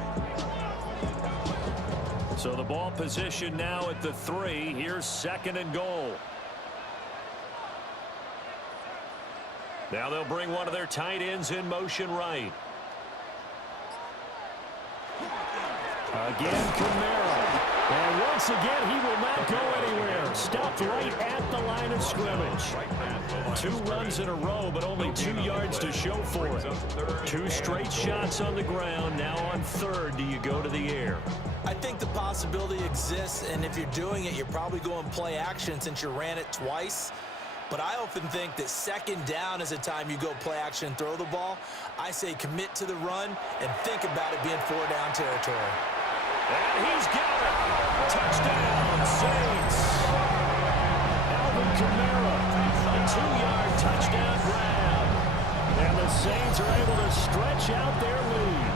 So the ball position now at the 3. Here's 2nd and goal. Now they'll bring one of their tight ends in motion right. Again, Kamara. And once again, he will not go anywhere. Stopped right at the line of scrimmage. 2 runs in a row, but only 2 yards to show for it. 2 straight shots on the ground. Now on 3rd, do you go to the air? I think the possibility exists, and if you're doing it, you're probably going play action since you ran it twice. But I often think that 2nd down is a time you go play action and throw the ball. I say commit to the run and think about it being 4-down territory. And he's got it. Touchdown, Saints. Alvin Kamara, a 2-yard touchdown grab. And the Saints are able to stretch out their lead.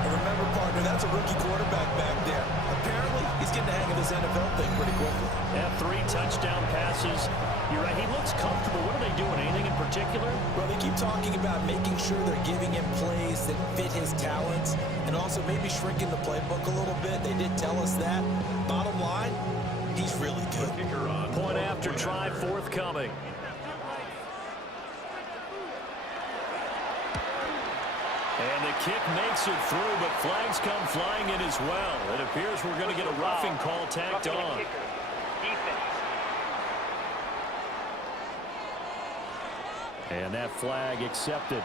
And remember, partner, that's a rookie quarterback back there. Apparently, he's getting the hang of this NFL thing pretty quickly. Yeah, 3 touchdown passes. You're right, he looks comfortable. What are they doing? Anything in particular? Well, they keep talking about making sure they're giving him plays that fit his talents and also maybe shrinking the playbook a little bit. They did tell us that. Bottom line, he's really good. Point after try forthcoming. And the kick makes it through, but flags come flying in as well. It appears we're going to get a roughing call tacked on. And that flag accepted.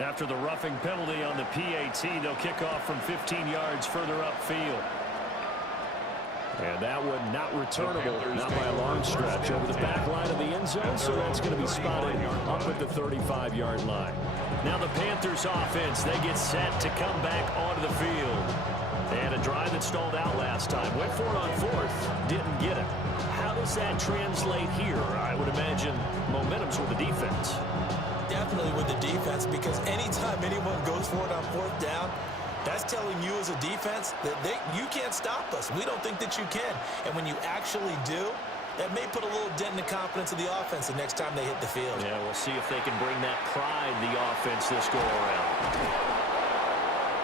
After the roughing penalty on the PAT, they'll kick off from 15 yards further upfield. And that one not returnable, not by a long stretch, over the back line of the end zone, so that's going to be spotted up at the 35-yard line. Now the Panthers offense, they get set to come back onto the field. They had a drive that stalled out last time, went for it on 4th, didn't get it. How does that translate here? I would imagine momentum's with the defense. Definitely with the defense, because anytime anyone goes for it on 4th down, that's telling you as a defense that you can't stop us. We don't think that you can. And when you actually do, that may put a little dent in the confidence of the offense the next time they hit the field. Yeah, we'll see if they can bring that pride the offense this go around.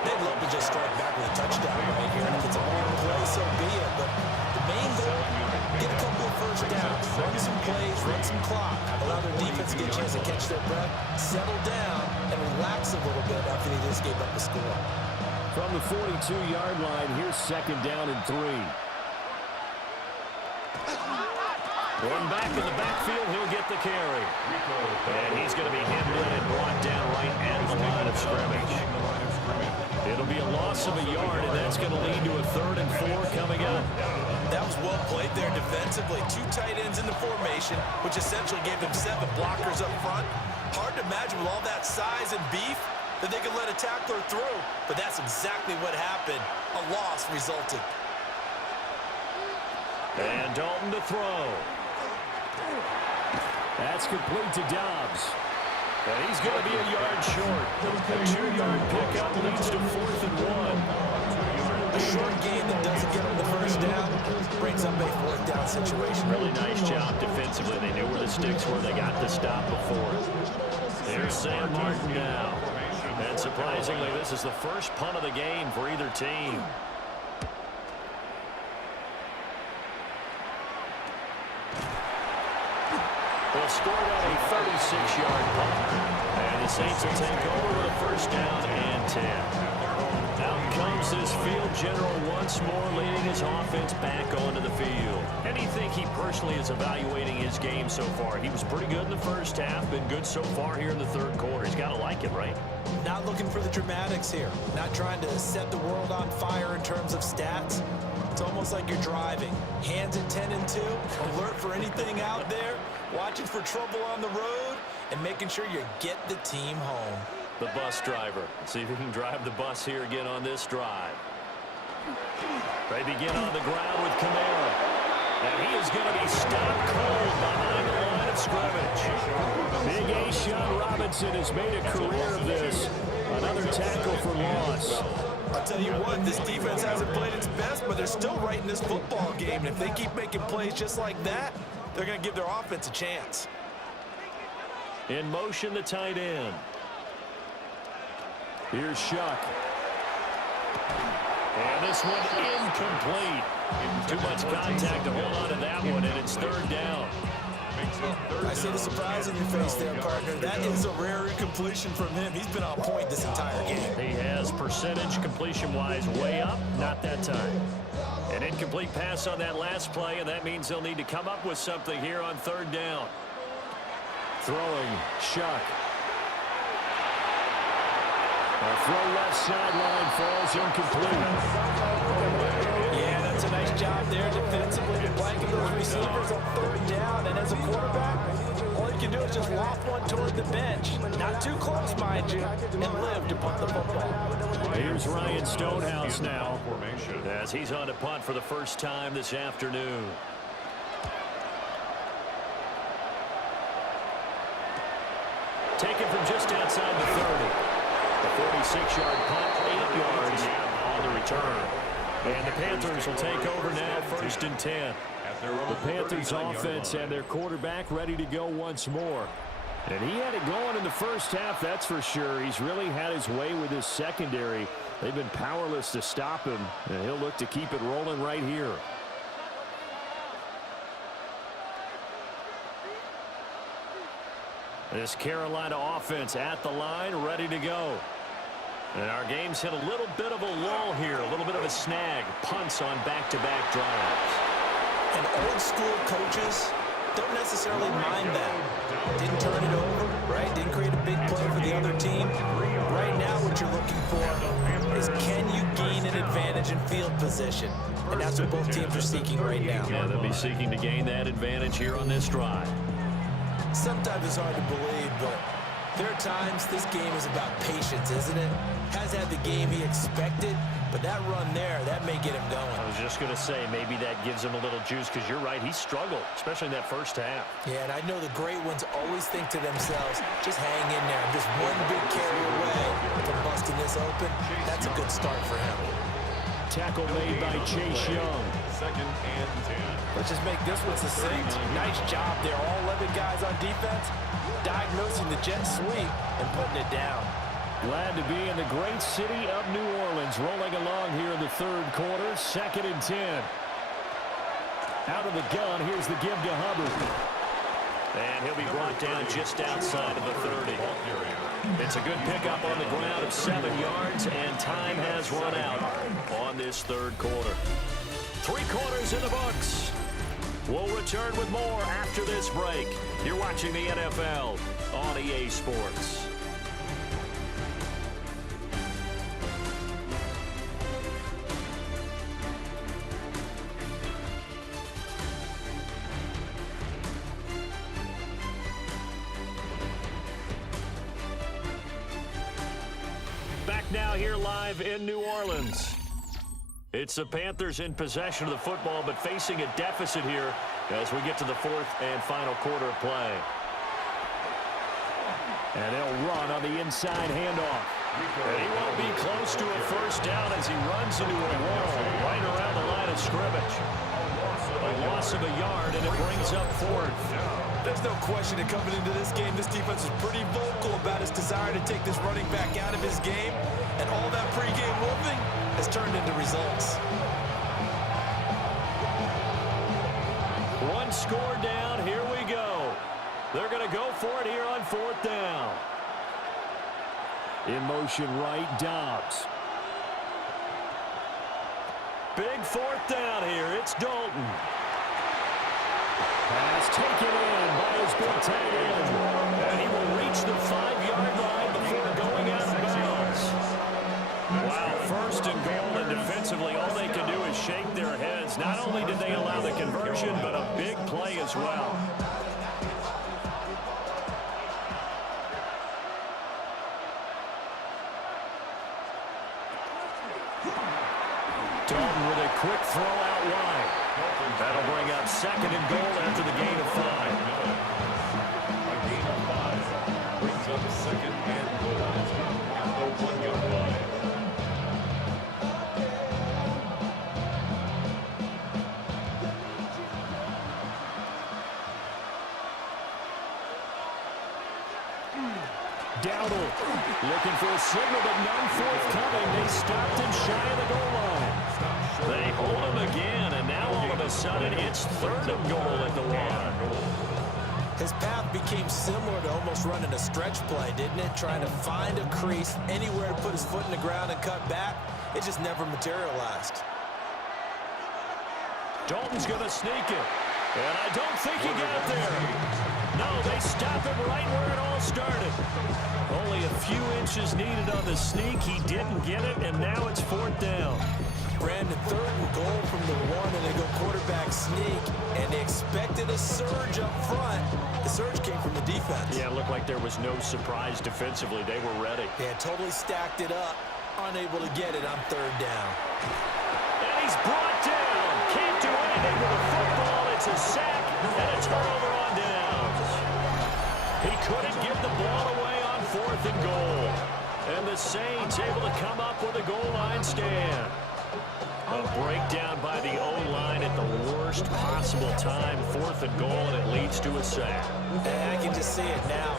They'd love to just strike back with a touchdown right here. And if it's a long play, so be it. But the main goal, get a couple of first downs, run some plays, run some clock, allow their defense to get a chance to catch their breath, settle down, and relax a little bit after they just gave up a score. From the 42-yard line, here's 2nd down and 3. One back in the backfield, he'll get the carry. And he's going to be hemmed in and brought down right at the line of scrimmage. It'll be a loss of a yard, and that's going to lead to a 3rd and 4 coming up. That was well played there defensively. 2 tight ends in the formation, which essentially gave them 7 blockers up front. Hard to imagine with all that size and beef that they could let a tackler through, but that's exactly what happened. A loss resulted. And Dalton to throw. That's complete to Dobbs. And he's going to be a yard short. A 2-yard pickup leads to 4th and 1. A short gain that doesn't get them the first down brings up a 4th down situation. Really nice job defensively. They knew where the sticks were. They got the stop before. There's Sam Martin now. And surprisingly, this is the first punt of the game for either team. They'll score out a 36-yard punt. And the Saints will take over with a 1st down and 10. Out comes this field general once more, leading his offense back onto the field. And do you think he personally is evaluating his game so far? He was pretty good in the first half, been good so far here in the 3rd quarter. He's got to like it, right? Not looking for the dramatics here. Not trying to set the world on fire in terms of stats. It's almost like you're driving. Hands at 10 and 2, alert for anything out there, watching for trouble on the road, and making sure you get the team home. The bus driver. Let's see if he can drive the bus here again on this drive. They begin on the ground with Kamara. And he is going to be stopped cold behind the line of scrimmage. Big A. Sean Robinson has made a career of this. Another tackle for loss. I'll tell you what, this defense hasn't played its best, but they're still right in this football game. And if they keep making plays just like that, they're going to give their offense a chance. In motion, the tight end. Here's Shuck. And this one incomplete. Too much contact to hold on to that one, and it's third down. I see the surprise in your face there, partner. That is a rare incompletion from him. He's been on point this entire game. He has percentage completion-wise way up, not that time. An incomplete pass on that last play, and that means they'll need to come up with something here on third down. Throwing, Shuck. A throw left sideline falls incomplete. Yeah, that's a nice job there defensively to blanket those receivers on third down. And as a quarterback, all you can do is just loft one toward the bench. Not too close, mind you, and live to punt the football. Here's Ryan Stonehouse now as he's on to punt for the first time this afternoon. Taken from just outside the 30. A 46-yard punt, 8 yards on the return. And the Panthers will take over now, 1st and 10. The Panthers offense and their quarterback ready to go once more. And he had it going in the first half, that's for sure. He's really had his way with his secondary. They've been powerless to stop him, and he'll look to keep it rolling right here. This Carolina offense at the line, ready to go. And our game's hit a little bit of a lull here, a little bit of a snag. Punts on back-to-back drives. And old school coaches don't necessarily mind that. Didn't turn it over, right? Didn't create a big play for the other team. Right now what you're looking for is can you gain an advantage in field position? And that's what both teams are seeking right now. Yeah, they'll be seeking to gain that advantage here on this drive. Sometimes it's hard to believe, but there are times this game is about patience, isn't it? Has had the game he expected, but that run there, that may get him going. I was just going to say, maybe that gives him a little juice, because you're right, he struggled, especially in that first half. Yeah, and I know the great ones always think to themselves, just hang in there. I'm just one big carry away from busting this open. That's a good start for him. Tackle made by Chase Young. 2nd and 10. Let's just make this one succinct. Nice job there. All 11 guys on defense diagnosing the jet sweep and putting it down. Glad to be in the great city of New Orleans, rolling along here in the third quarter. 2nd and 10. Out of the gun, here's the give to Hubbard. And he'll be brought down just outside of the 30. It's a good pickup on the ground of 7 yards, and time has run out on this third quarter. 3 quarters in the books. We'll return with more after this break. You're watching the NFL on EA Sports. Back now here live in New Orleans. It's the Panthers in possession of the football, but facing a deficit here as we get to the 4th and final quarter of play. And they'll run on the inside handoff. And he won't be close to a first down as he runs into a wall right around the line of scrimmage. A loss of a yard, and it brings up 4th. There's no question that coming into this game, this defense is pretty vocal about his desire to take this running back out of his game. And all that pregame wolfing has turned into results. One score down, here we go. They're going to go for it here on 4th down. In motion right, Dobbs. Big 4th down here, it's Dalton. Pass taken in by his big tight end. And he will reach the 5-yard line before going out of bounds. Wow, 1st and goal, and defensively all they can do is shake their heads. Not only did they allow the conversion, but a big play as well. Dalton with a quick throw out wide. That'll bring up 2nd and goal after the gain of 5. A gain of 5 brings up 2nd and goal at the 1-yard line. Dowdle looking for a signal, but none forthcoming. They stopped him shy of the goal line. They hold him again, and now all of a sudden it's 3rd and goal at the line. His path became similar to almost running a stretch play, didn't it? Trying to find a crease, anywhere to put his foot in the ground and cut back. It just never materialized. Dalton's going to sneak it, and I don't think he got there. No, they stop him right where it all started. Only a few inches needed on the sneak. He didn't get it, and now it's 4th down. Brandon, 3rd and goal from the 1, and they go quarterback sneak, and they expected a surge up front. The surge came from the defense. Yeah, it looked like there was no surprise defensively. They were ready. They had totally stacked it up, unable to get it on 3rd down. And he's brought down. Can't do anything with the football. It's a sack and a turnover on downs. He couldn't give the ball away on 4th and goal. And the Saints able to come up with a goal line stand. A breakdown by the O-line at the worst possible time. 4th and goal, and it leads to a sack. And I can just see it now.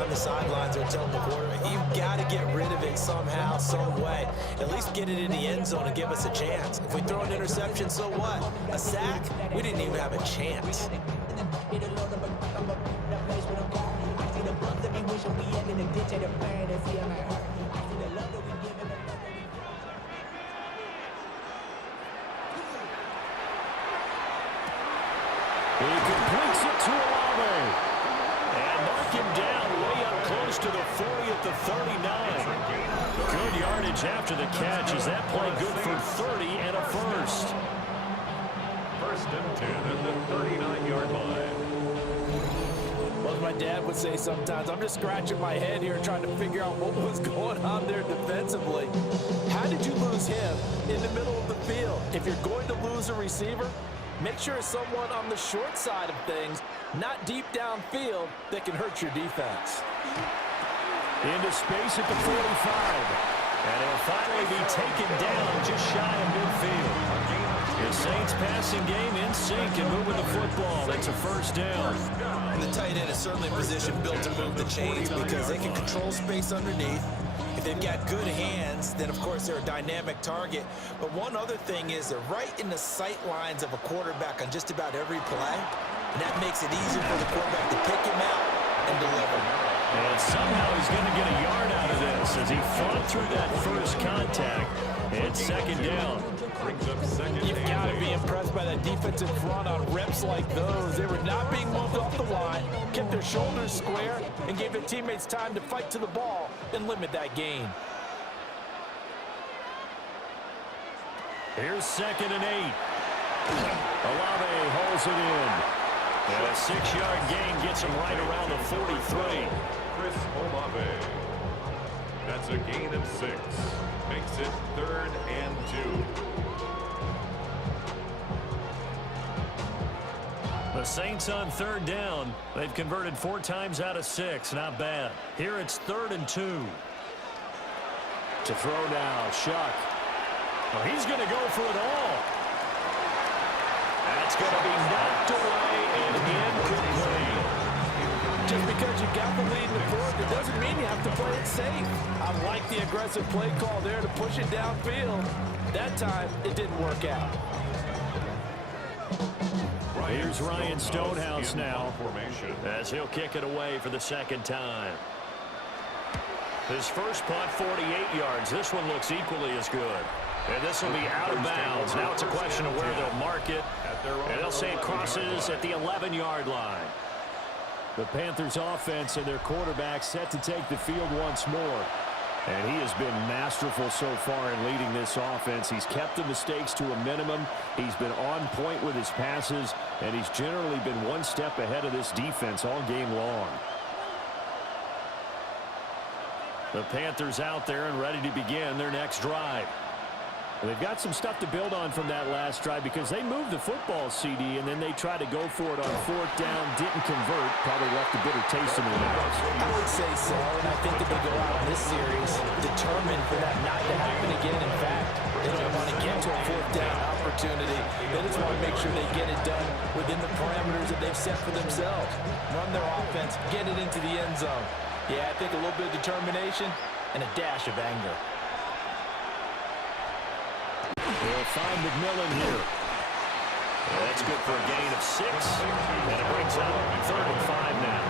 On the sidelines, they're telling the quarterback, you've got to get rid of it somehow, some way. At least get it in the end zone and give us a chance. If we throw an interception, so what? A sack? We didn't even have a chance. He completes it to Olave. And mark him down way up close to the 40 at the 39. Good yardage after the catch. Is that play good for 30 and a first? 1st and 10 at the 39-yard line. Well, as my dad would say sometimes, I'm just scratching my head here trying to figure out what was going on there defensively. How did you lose him in the middle of the field? If you're going to lose a receiver, make sure it's someone on the short side of things, not deep downfield, that can hurt your defense. Into space at the 45. And he'll finally be taken down just shy of midfield. The Saints passing game in sync and moving the football. It's a 1st down. And the tight end is certainly a position built to move the chains because they can control space underneath. If they've got good hands, then of course they're a dynamic target. But one other thing is they're right in the sight lines of a quarterback on just about every play. And that makes it easier for the quarterback to pick him out and deliver. And somehow he's going to get a yard out of this as he fought through that first contact. It's 2nd down. Brings up 2nd. You've got to be impressed by that defensive front on reps like those. They were not being moved off the line, kept their shoulders square, and gave their teammates time to fight to the ball and limit that gain. Here's 2nd and 8. Olave holds it in. And a 6-yard gain gets him right around the 43. Chris Olave. That's a gain of 6. Makes it 3rd and 2. The Saints on 3rd down. They've converted 4 times out of 6. Not bad. Here it's 3rd and 2. To throw now, Shuck. Well, he's going to go for it all. That's going to be knocked away and incomplete. Just because you got the lead in the fourth, it doesn't mean you have to play it safe. I like the aggressive play call there to push it downfield. That time, it didn't work out. Here's Ryan Stonehouse now as he'll kick it away for the 2nd time. His first punt, 48 yards. This one looks equally as good. And this will be out of bounds. Now it's a question of where they'll mark it. And they'll say it crosses at the 11-yard line. The Panthers offense and their quarterback set to take the field once more. And he has been masterful so far in leading this offense. He's kept the mistakes to a minimum. He's been on point with his passes. And he's generally been one step ahead of this defense all game long. The Panthers out there and ready to begin their next drive. Well, they've got some stuff to build on from that last drive because they moved the football, CD, and then they tried to go for it on fourth down, didn't convert, probably left a bitter taste in their mouths. I would say so, and I think that they go out in this series determined for that not to happen again. In fact, they don't want to get to a fourth down opportunity. They just want to make sure they get it done within the parameters that they've set for themselves. Run their offense, get it into the end zone. Yeah, I think a little bit of determination and a dash of anger. They'll find McMillan here. That's good for a gain of 6. And it brings out 3rd and 5 now.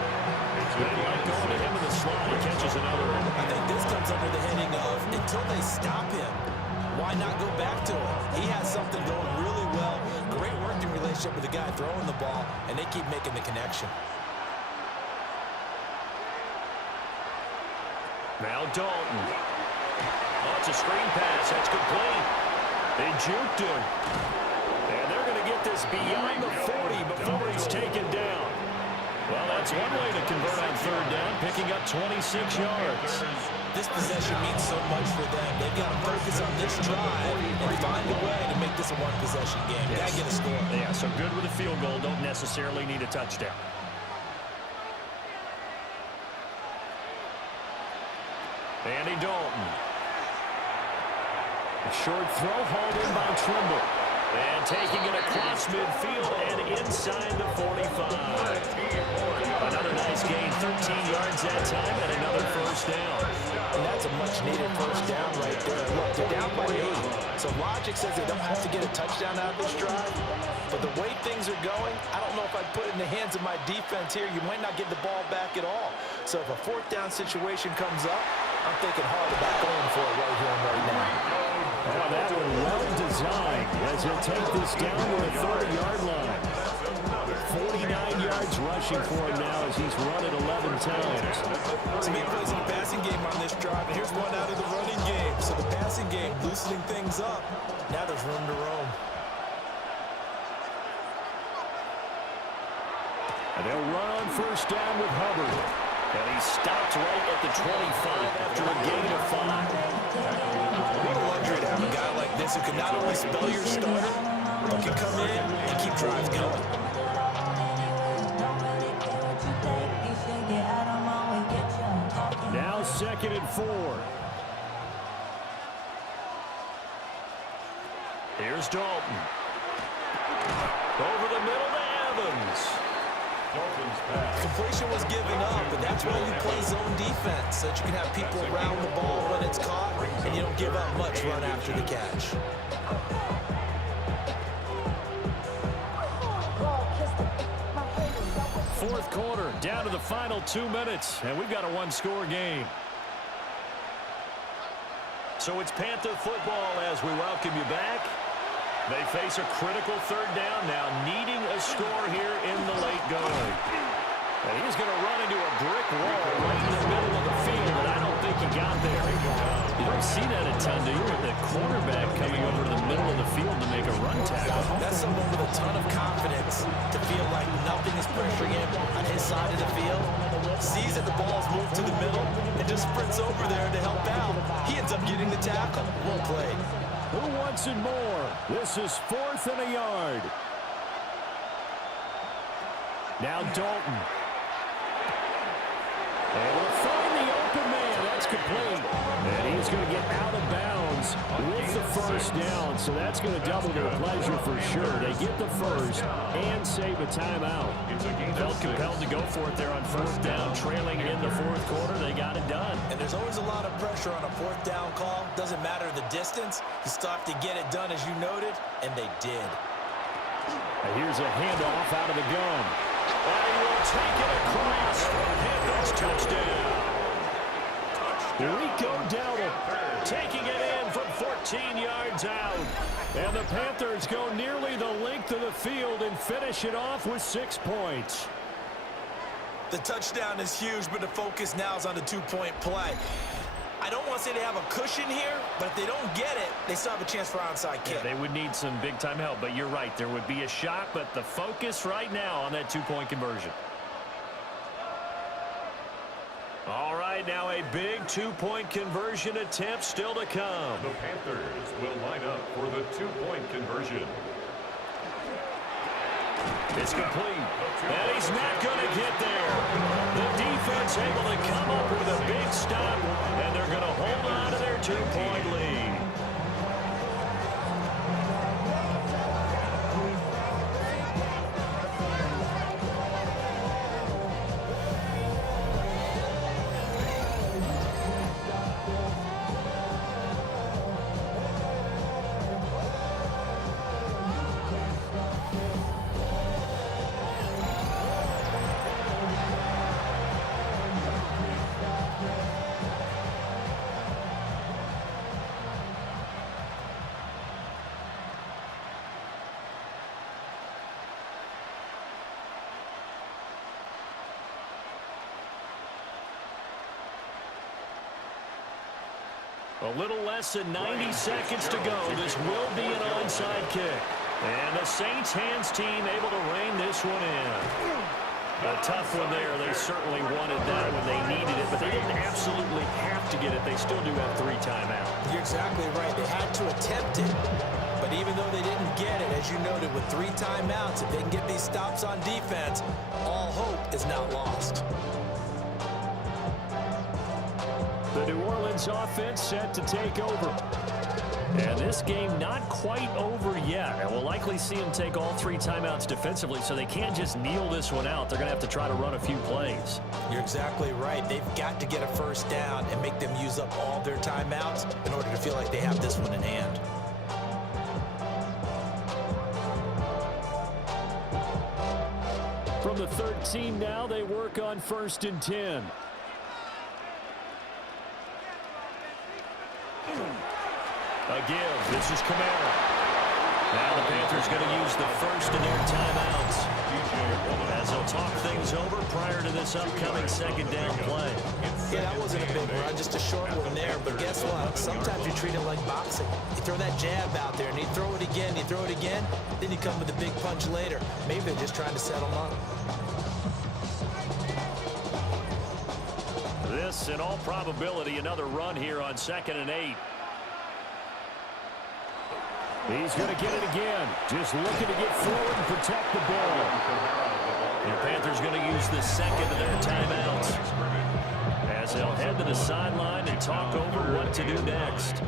They like going to him in the slot. He catches another one. I think this comes under the heading of until they stop him, why not go back to him? He has something going really well. Great working relationship with the guy throwing the ball, and they keep making the connection. Now Dalton. Oh, it's a screen pass. That's complete. They juked him. And they're going to get this beyond the 40 before he's taken down. Well, that's one way to convert on 3rd down, picking up 26 yards. This possession means so much for them. They've got to focus on this drive and find a way to make this a one-possession game. Got to get a score. Yeah, so good with a field goal. Don't necessarily need a touchdown. Andy Dalton. A short throw hauled in by Trimble. And taking it across midfield and inside the 45. Another nice gain, 13 yards that time, and another first down. And that's a much-needed first down right there. Look, they're down by 8. So logic says they don't have to get a touchdown out of this drive. But the way things are going, I don't know if I'd put it in the hands of my defense here. You might not get the ball back at all. So if a 4th down situation comes up, I'm thinking hard about going for it right here and right now. Oh, that one well designed as he'll take this down to the 30-yard line. 49 yards rushing for him now as he's run it 11 times. So he plays in the passing game on this drive, and here's one out of the running game. So the passing game loosening things up. Now there's room to roam. And they'll run on first down with Hubbard. And he stopped right at the 25 after a gain of 5. What a luxury to have a guy like this who can not only spell your starter, but can come in and keep drives going. Now 2nd and 4. Here's Dalton. Over the middle to Evans. Completion was given up, but that's why you play zone defense, so that you can have people around the ball when it's caught, and you don't give up much run after the catch. Fourth quarter, down to the final 2 minutes, and we've got a one-score game. So it's Panther football as we welcome you back. They face a critical 3rd down now, needing a score here in the late going. And he's going to run into a brick wall right in the middle of the field, and I don't think he got there. You don't see that a ton, do you? The cornerback coming over to the middle of the field to make a run tackle. That's someone with a ton of confidence to feel like nothing is pressuring him on his side of the field. Sees that the ball's moved to the middle and just sprints over there to help out. He ends up getting the tackle. Well played. Who wants it more? This is 4th and a yard. Now Dalton. And we'll find the open man. That's complete. And he's going to get out of bounds with the first down. So that's going to double their pleasure for sure. They get the first and save a timeout. Felt compelled to go for it there on 4th down. Trailing in the 4th quarter, they got it done. And there's always a lot of pressure on a 4th down call. Doesn't matter the distance. You still have to get it done, as you noted, and they did. And here's a handoff out of the gun. And he will take it across for a Panthers touchdown. Rico Dowdle taking it in from 14 yards out. And the Panthers go nearly the length of the field and finish it off with 6 points. The touchdown is huge, but the focus now is on the 2-point play. I don't want to say they have a cushion here, but if they don't get it, they still have a chance for onside kick. Yeah, they would need some big-time help, but you're right. There would be a shot, but the focus right now on that 2-point conversion. All right, right, now a big two-point conversion attempt still to come. The Panthers will line up for the two-point conversion. It's complete, and he's not going to get there. The defense able to come up with a big stop, and they're going to hold on to their two-point lead. A little less than 90 seconds to go. This will be an onside kick. And the Saints hands team able to rein this one in. A tough one there. They certainly wanted that when they needed it, but they didn't absolutely have to get it. They still do have 3 timeouts. You're exactly right. They had to attempt it, but even though they didn't get it, as you noted, with 3 timeouts, if they can get these stops on defense, all hope is not lost. The New Orleans offense set to take over. And this game not quite over yet. And we'll likely see them take all 3 timeouts defensively, so they can't just kneel this one out. They're going to have to try to run a few plays. You're exactly right. They've got to get a first down and make them use up all their timeouts in order to feel like they have this one in hand. From the 13 now, they work on 1st and 10. A give. This is Kamara. Now the Panthers going to use the first of their timeouts as they'll talk things over prior to this upcoming 2nd down play. Yeah, that wasn't a big run, just a short one there. But guess what? Sometimes you treat it like boxing. You throw that jab out there, and you throw it again, you throw it again, then you come with a big punch later. Maybe they're just trying to set them up. This, in all probability, another run here on 2nd and 8. He's going to get it again. Just looking to get forward and protect the ball. And the Panthers going to use the second of their timeouts as they'll head to the sideline and talk over what to do next.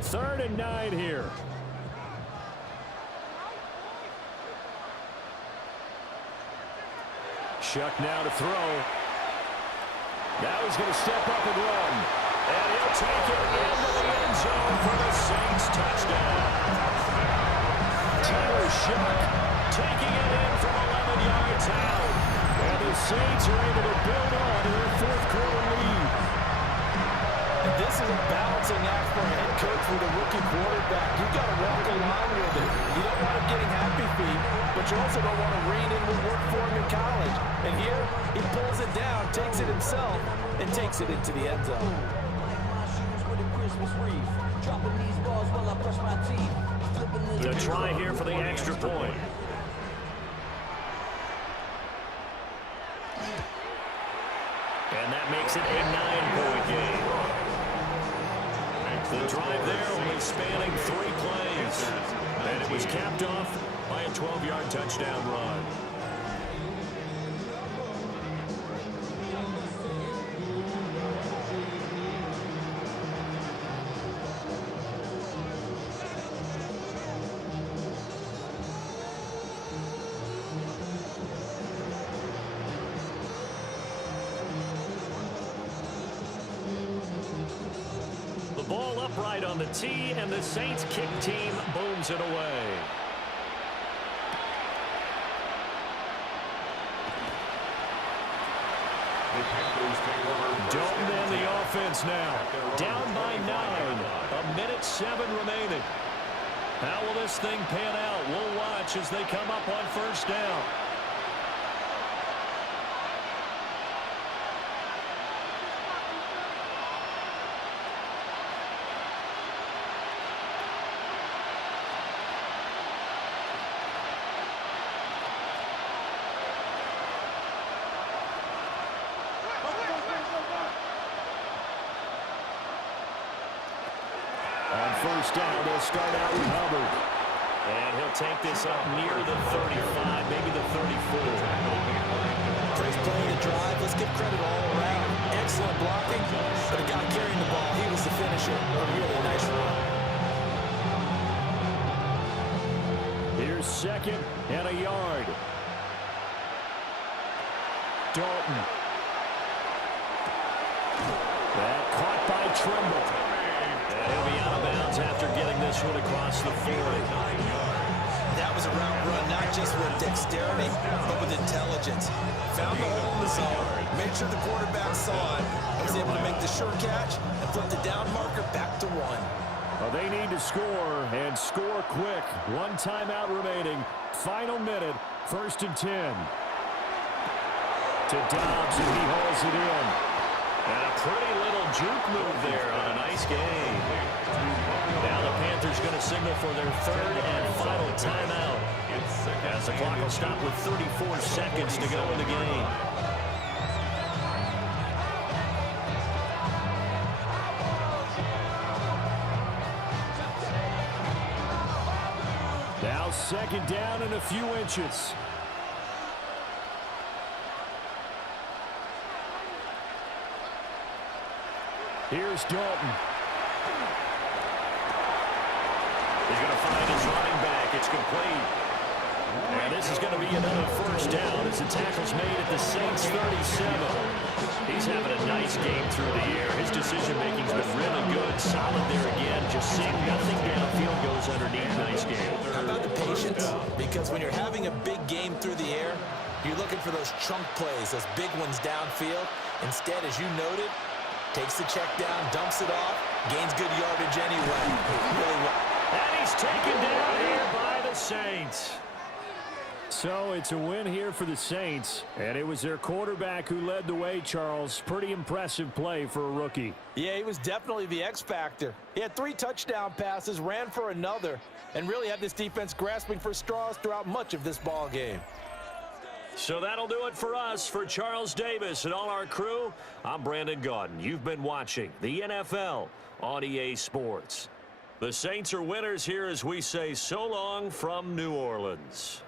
Third and 9 here. Shuck now to throw. Now he's going to step up and run. And he'll take it into the end zone for the Saints touchdown. Tyler Shuck taking it in from 11 yards out. And the Saints are able to build on to their 4th quarter lead. And this is a balancing act for a head coach with a rookie quarterback. You've got to walk along with it. You don't want him getting happy feet, but you also don't want to rein in what worked for him in college. And here, he pulls it down, takes it himself, and takes it into the end zone. The try here for the extra point. And that makes it a 9-point game. The drive there only spanning 3 plays. And it was capped off by a 12-yard touchdown run. Ball upright on the tee, and the Saints kick team booms it away. Dalton and the offense now. Down by 9. 1:07 remaining. How will this thing pan out? We'll watch as they come up on 1st down. first down. They'll start out with Hubbard. And he'll take this up near the 35, maybe the 34. First play of the drive. Let's give credit all around. Excellent blocking, but the guy carrying the ball, he was the finisher. A really nice run. Here's second and a yard. Dalton. That caught by Trimble. And he'll be out of bounds after getting this one across the 40. That was a route run, not just with dexterity, but with intelligence. Found the hole in the zone, made sure the quarterback saw it, and was able to make the sure catch and flip the down marker back to 1. Well, they need to score, and score quick. One timeout remaining. Final minute, 1st and 10. To Dobbs, and he hauls it in. And a pretty little juke move there on a nice game. Now the Panthers going to signal for their 3rd and final timeout. As the clock will stop with 34 seconds to go in the game. Now 2nd down and a few inches. Here's Dalton. He's going to find his running back. It's complete. And this is going to be another first down as the tackle's made at the Saints 37. He's having a nice game through the air. His decision-making's been really good. Solid there again. Just seeing nothing downfield goes underneath. Nice game. How about the patience? Because when you're having a big game through the air, you're looking for those chunk plays, those big ones downfield. Instead, as you noted, takes the check down, dumps it off, gains good yardage anyway. Really well. And he's taken down here by the Saints. So it's a win here for the Saints, and it was their quarterback who led the way, Charles. Pretty impressive play for a rookie. Yeah, he was definitely the X factor. He had 3 touchdown passes, ran for another, and really had this defense grasping for straws throughout much of this ball game. So that'll do it for us. For Charles Davis and all our crew, I'm Brandon Gaudin. You've been watching the NFL on EA Sports. The Saints are winners here as we say so long from New Orleans.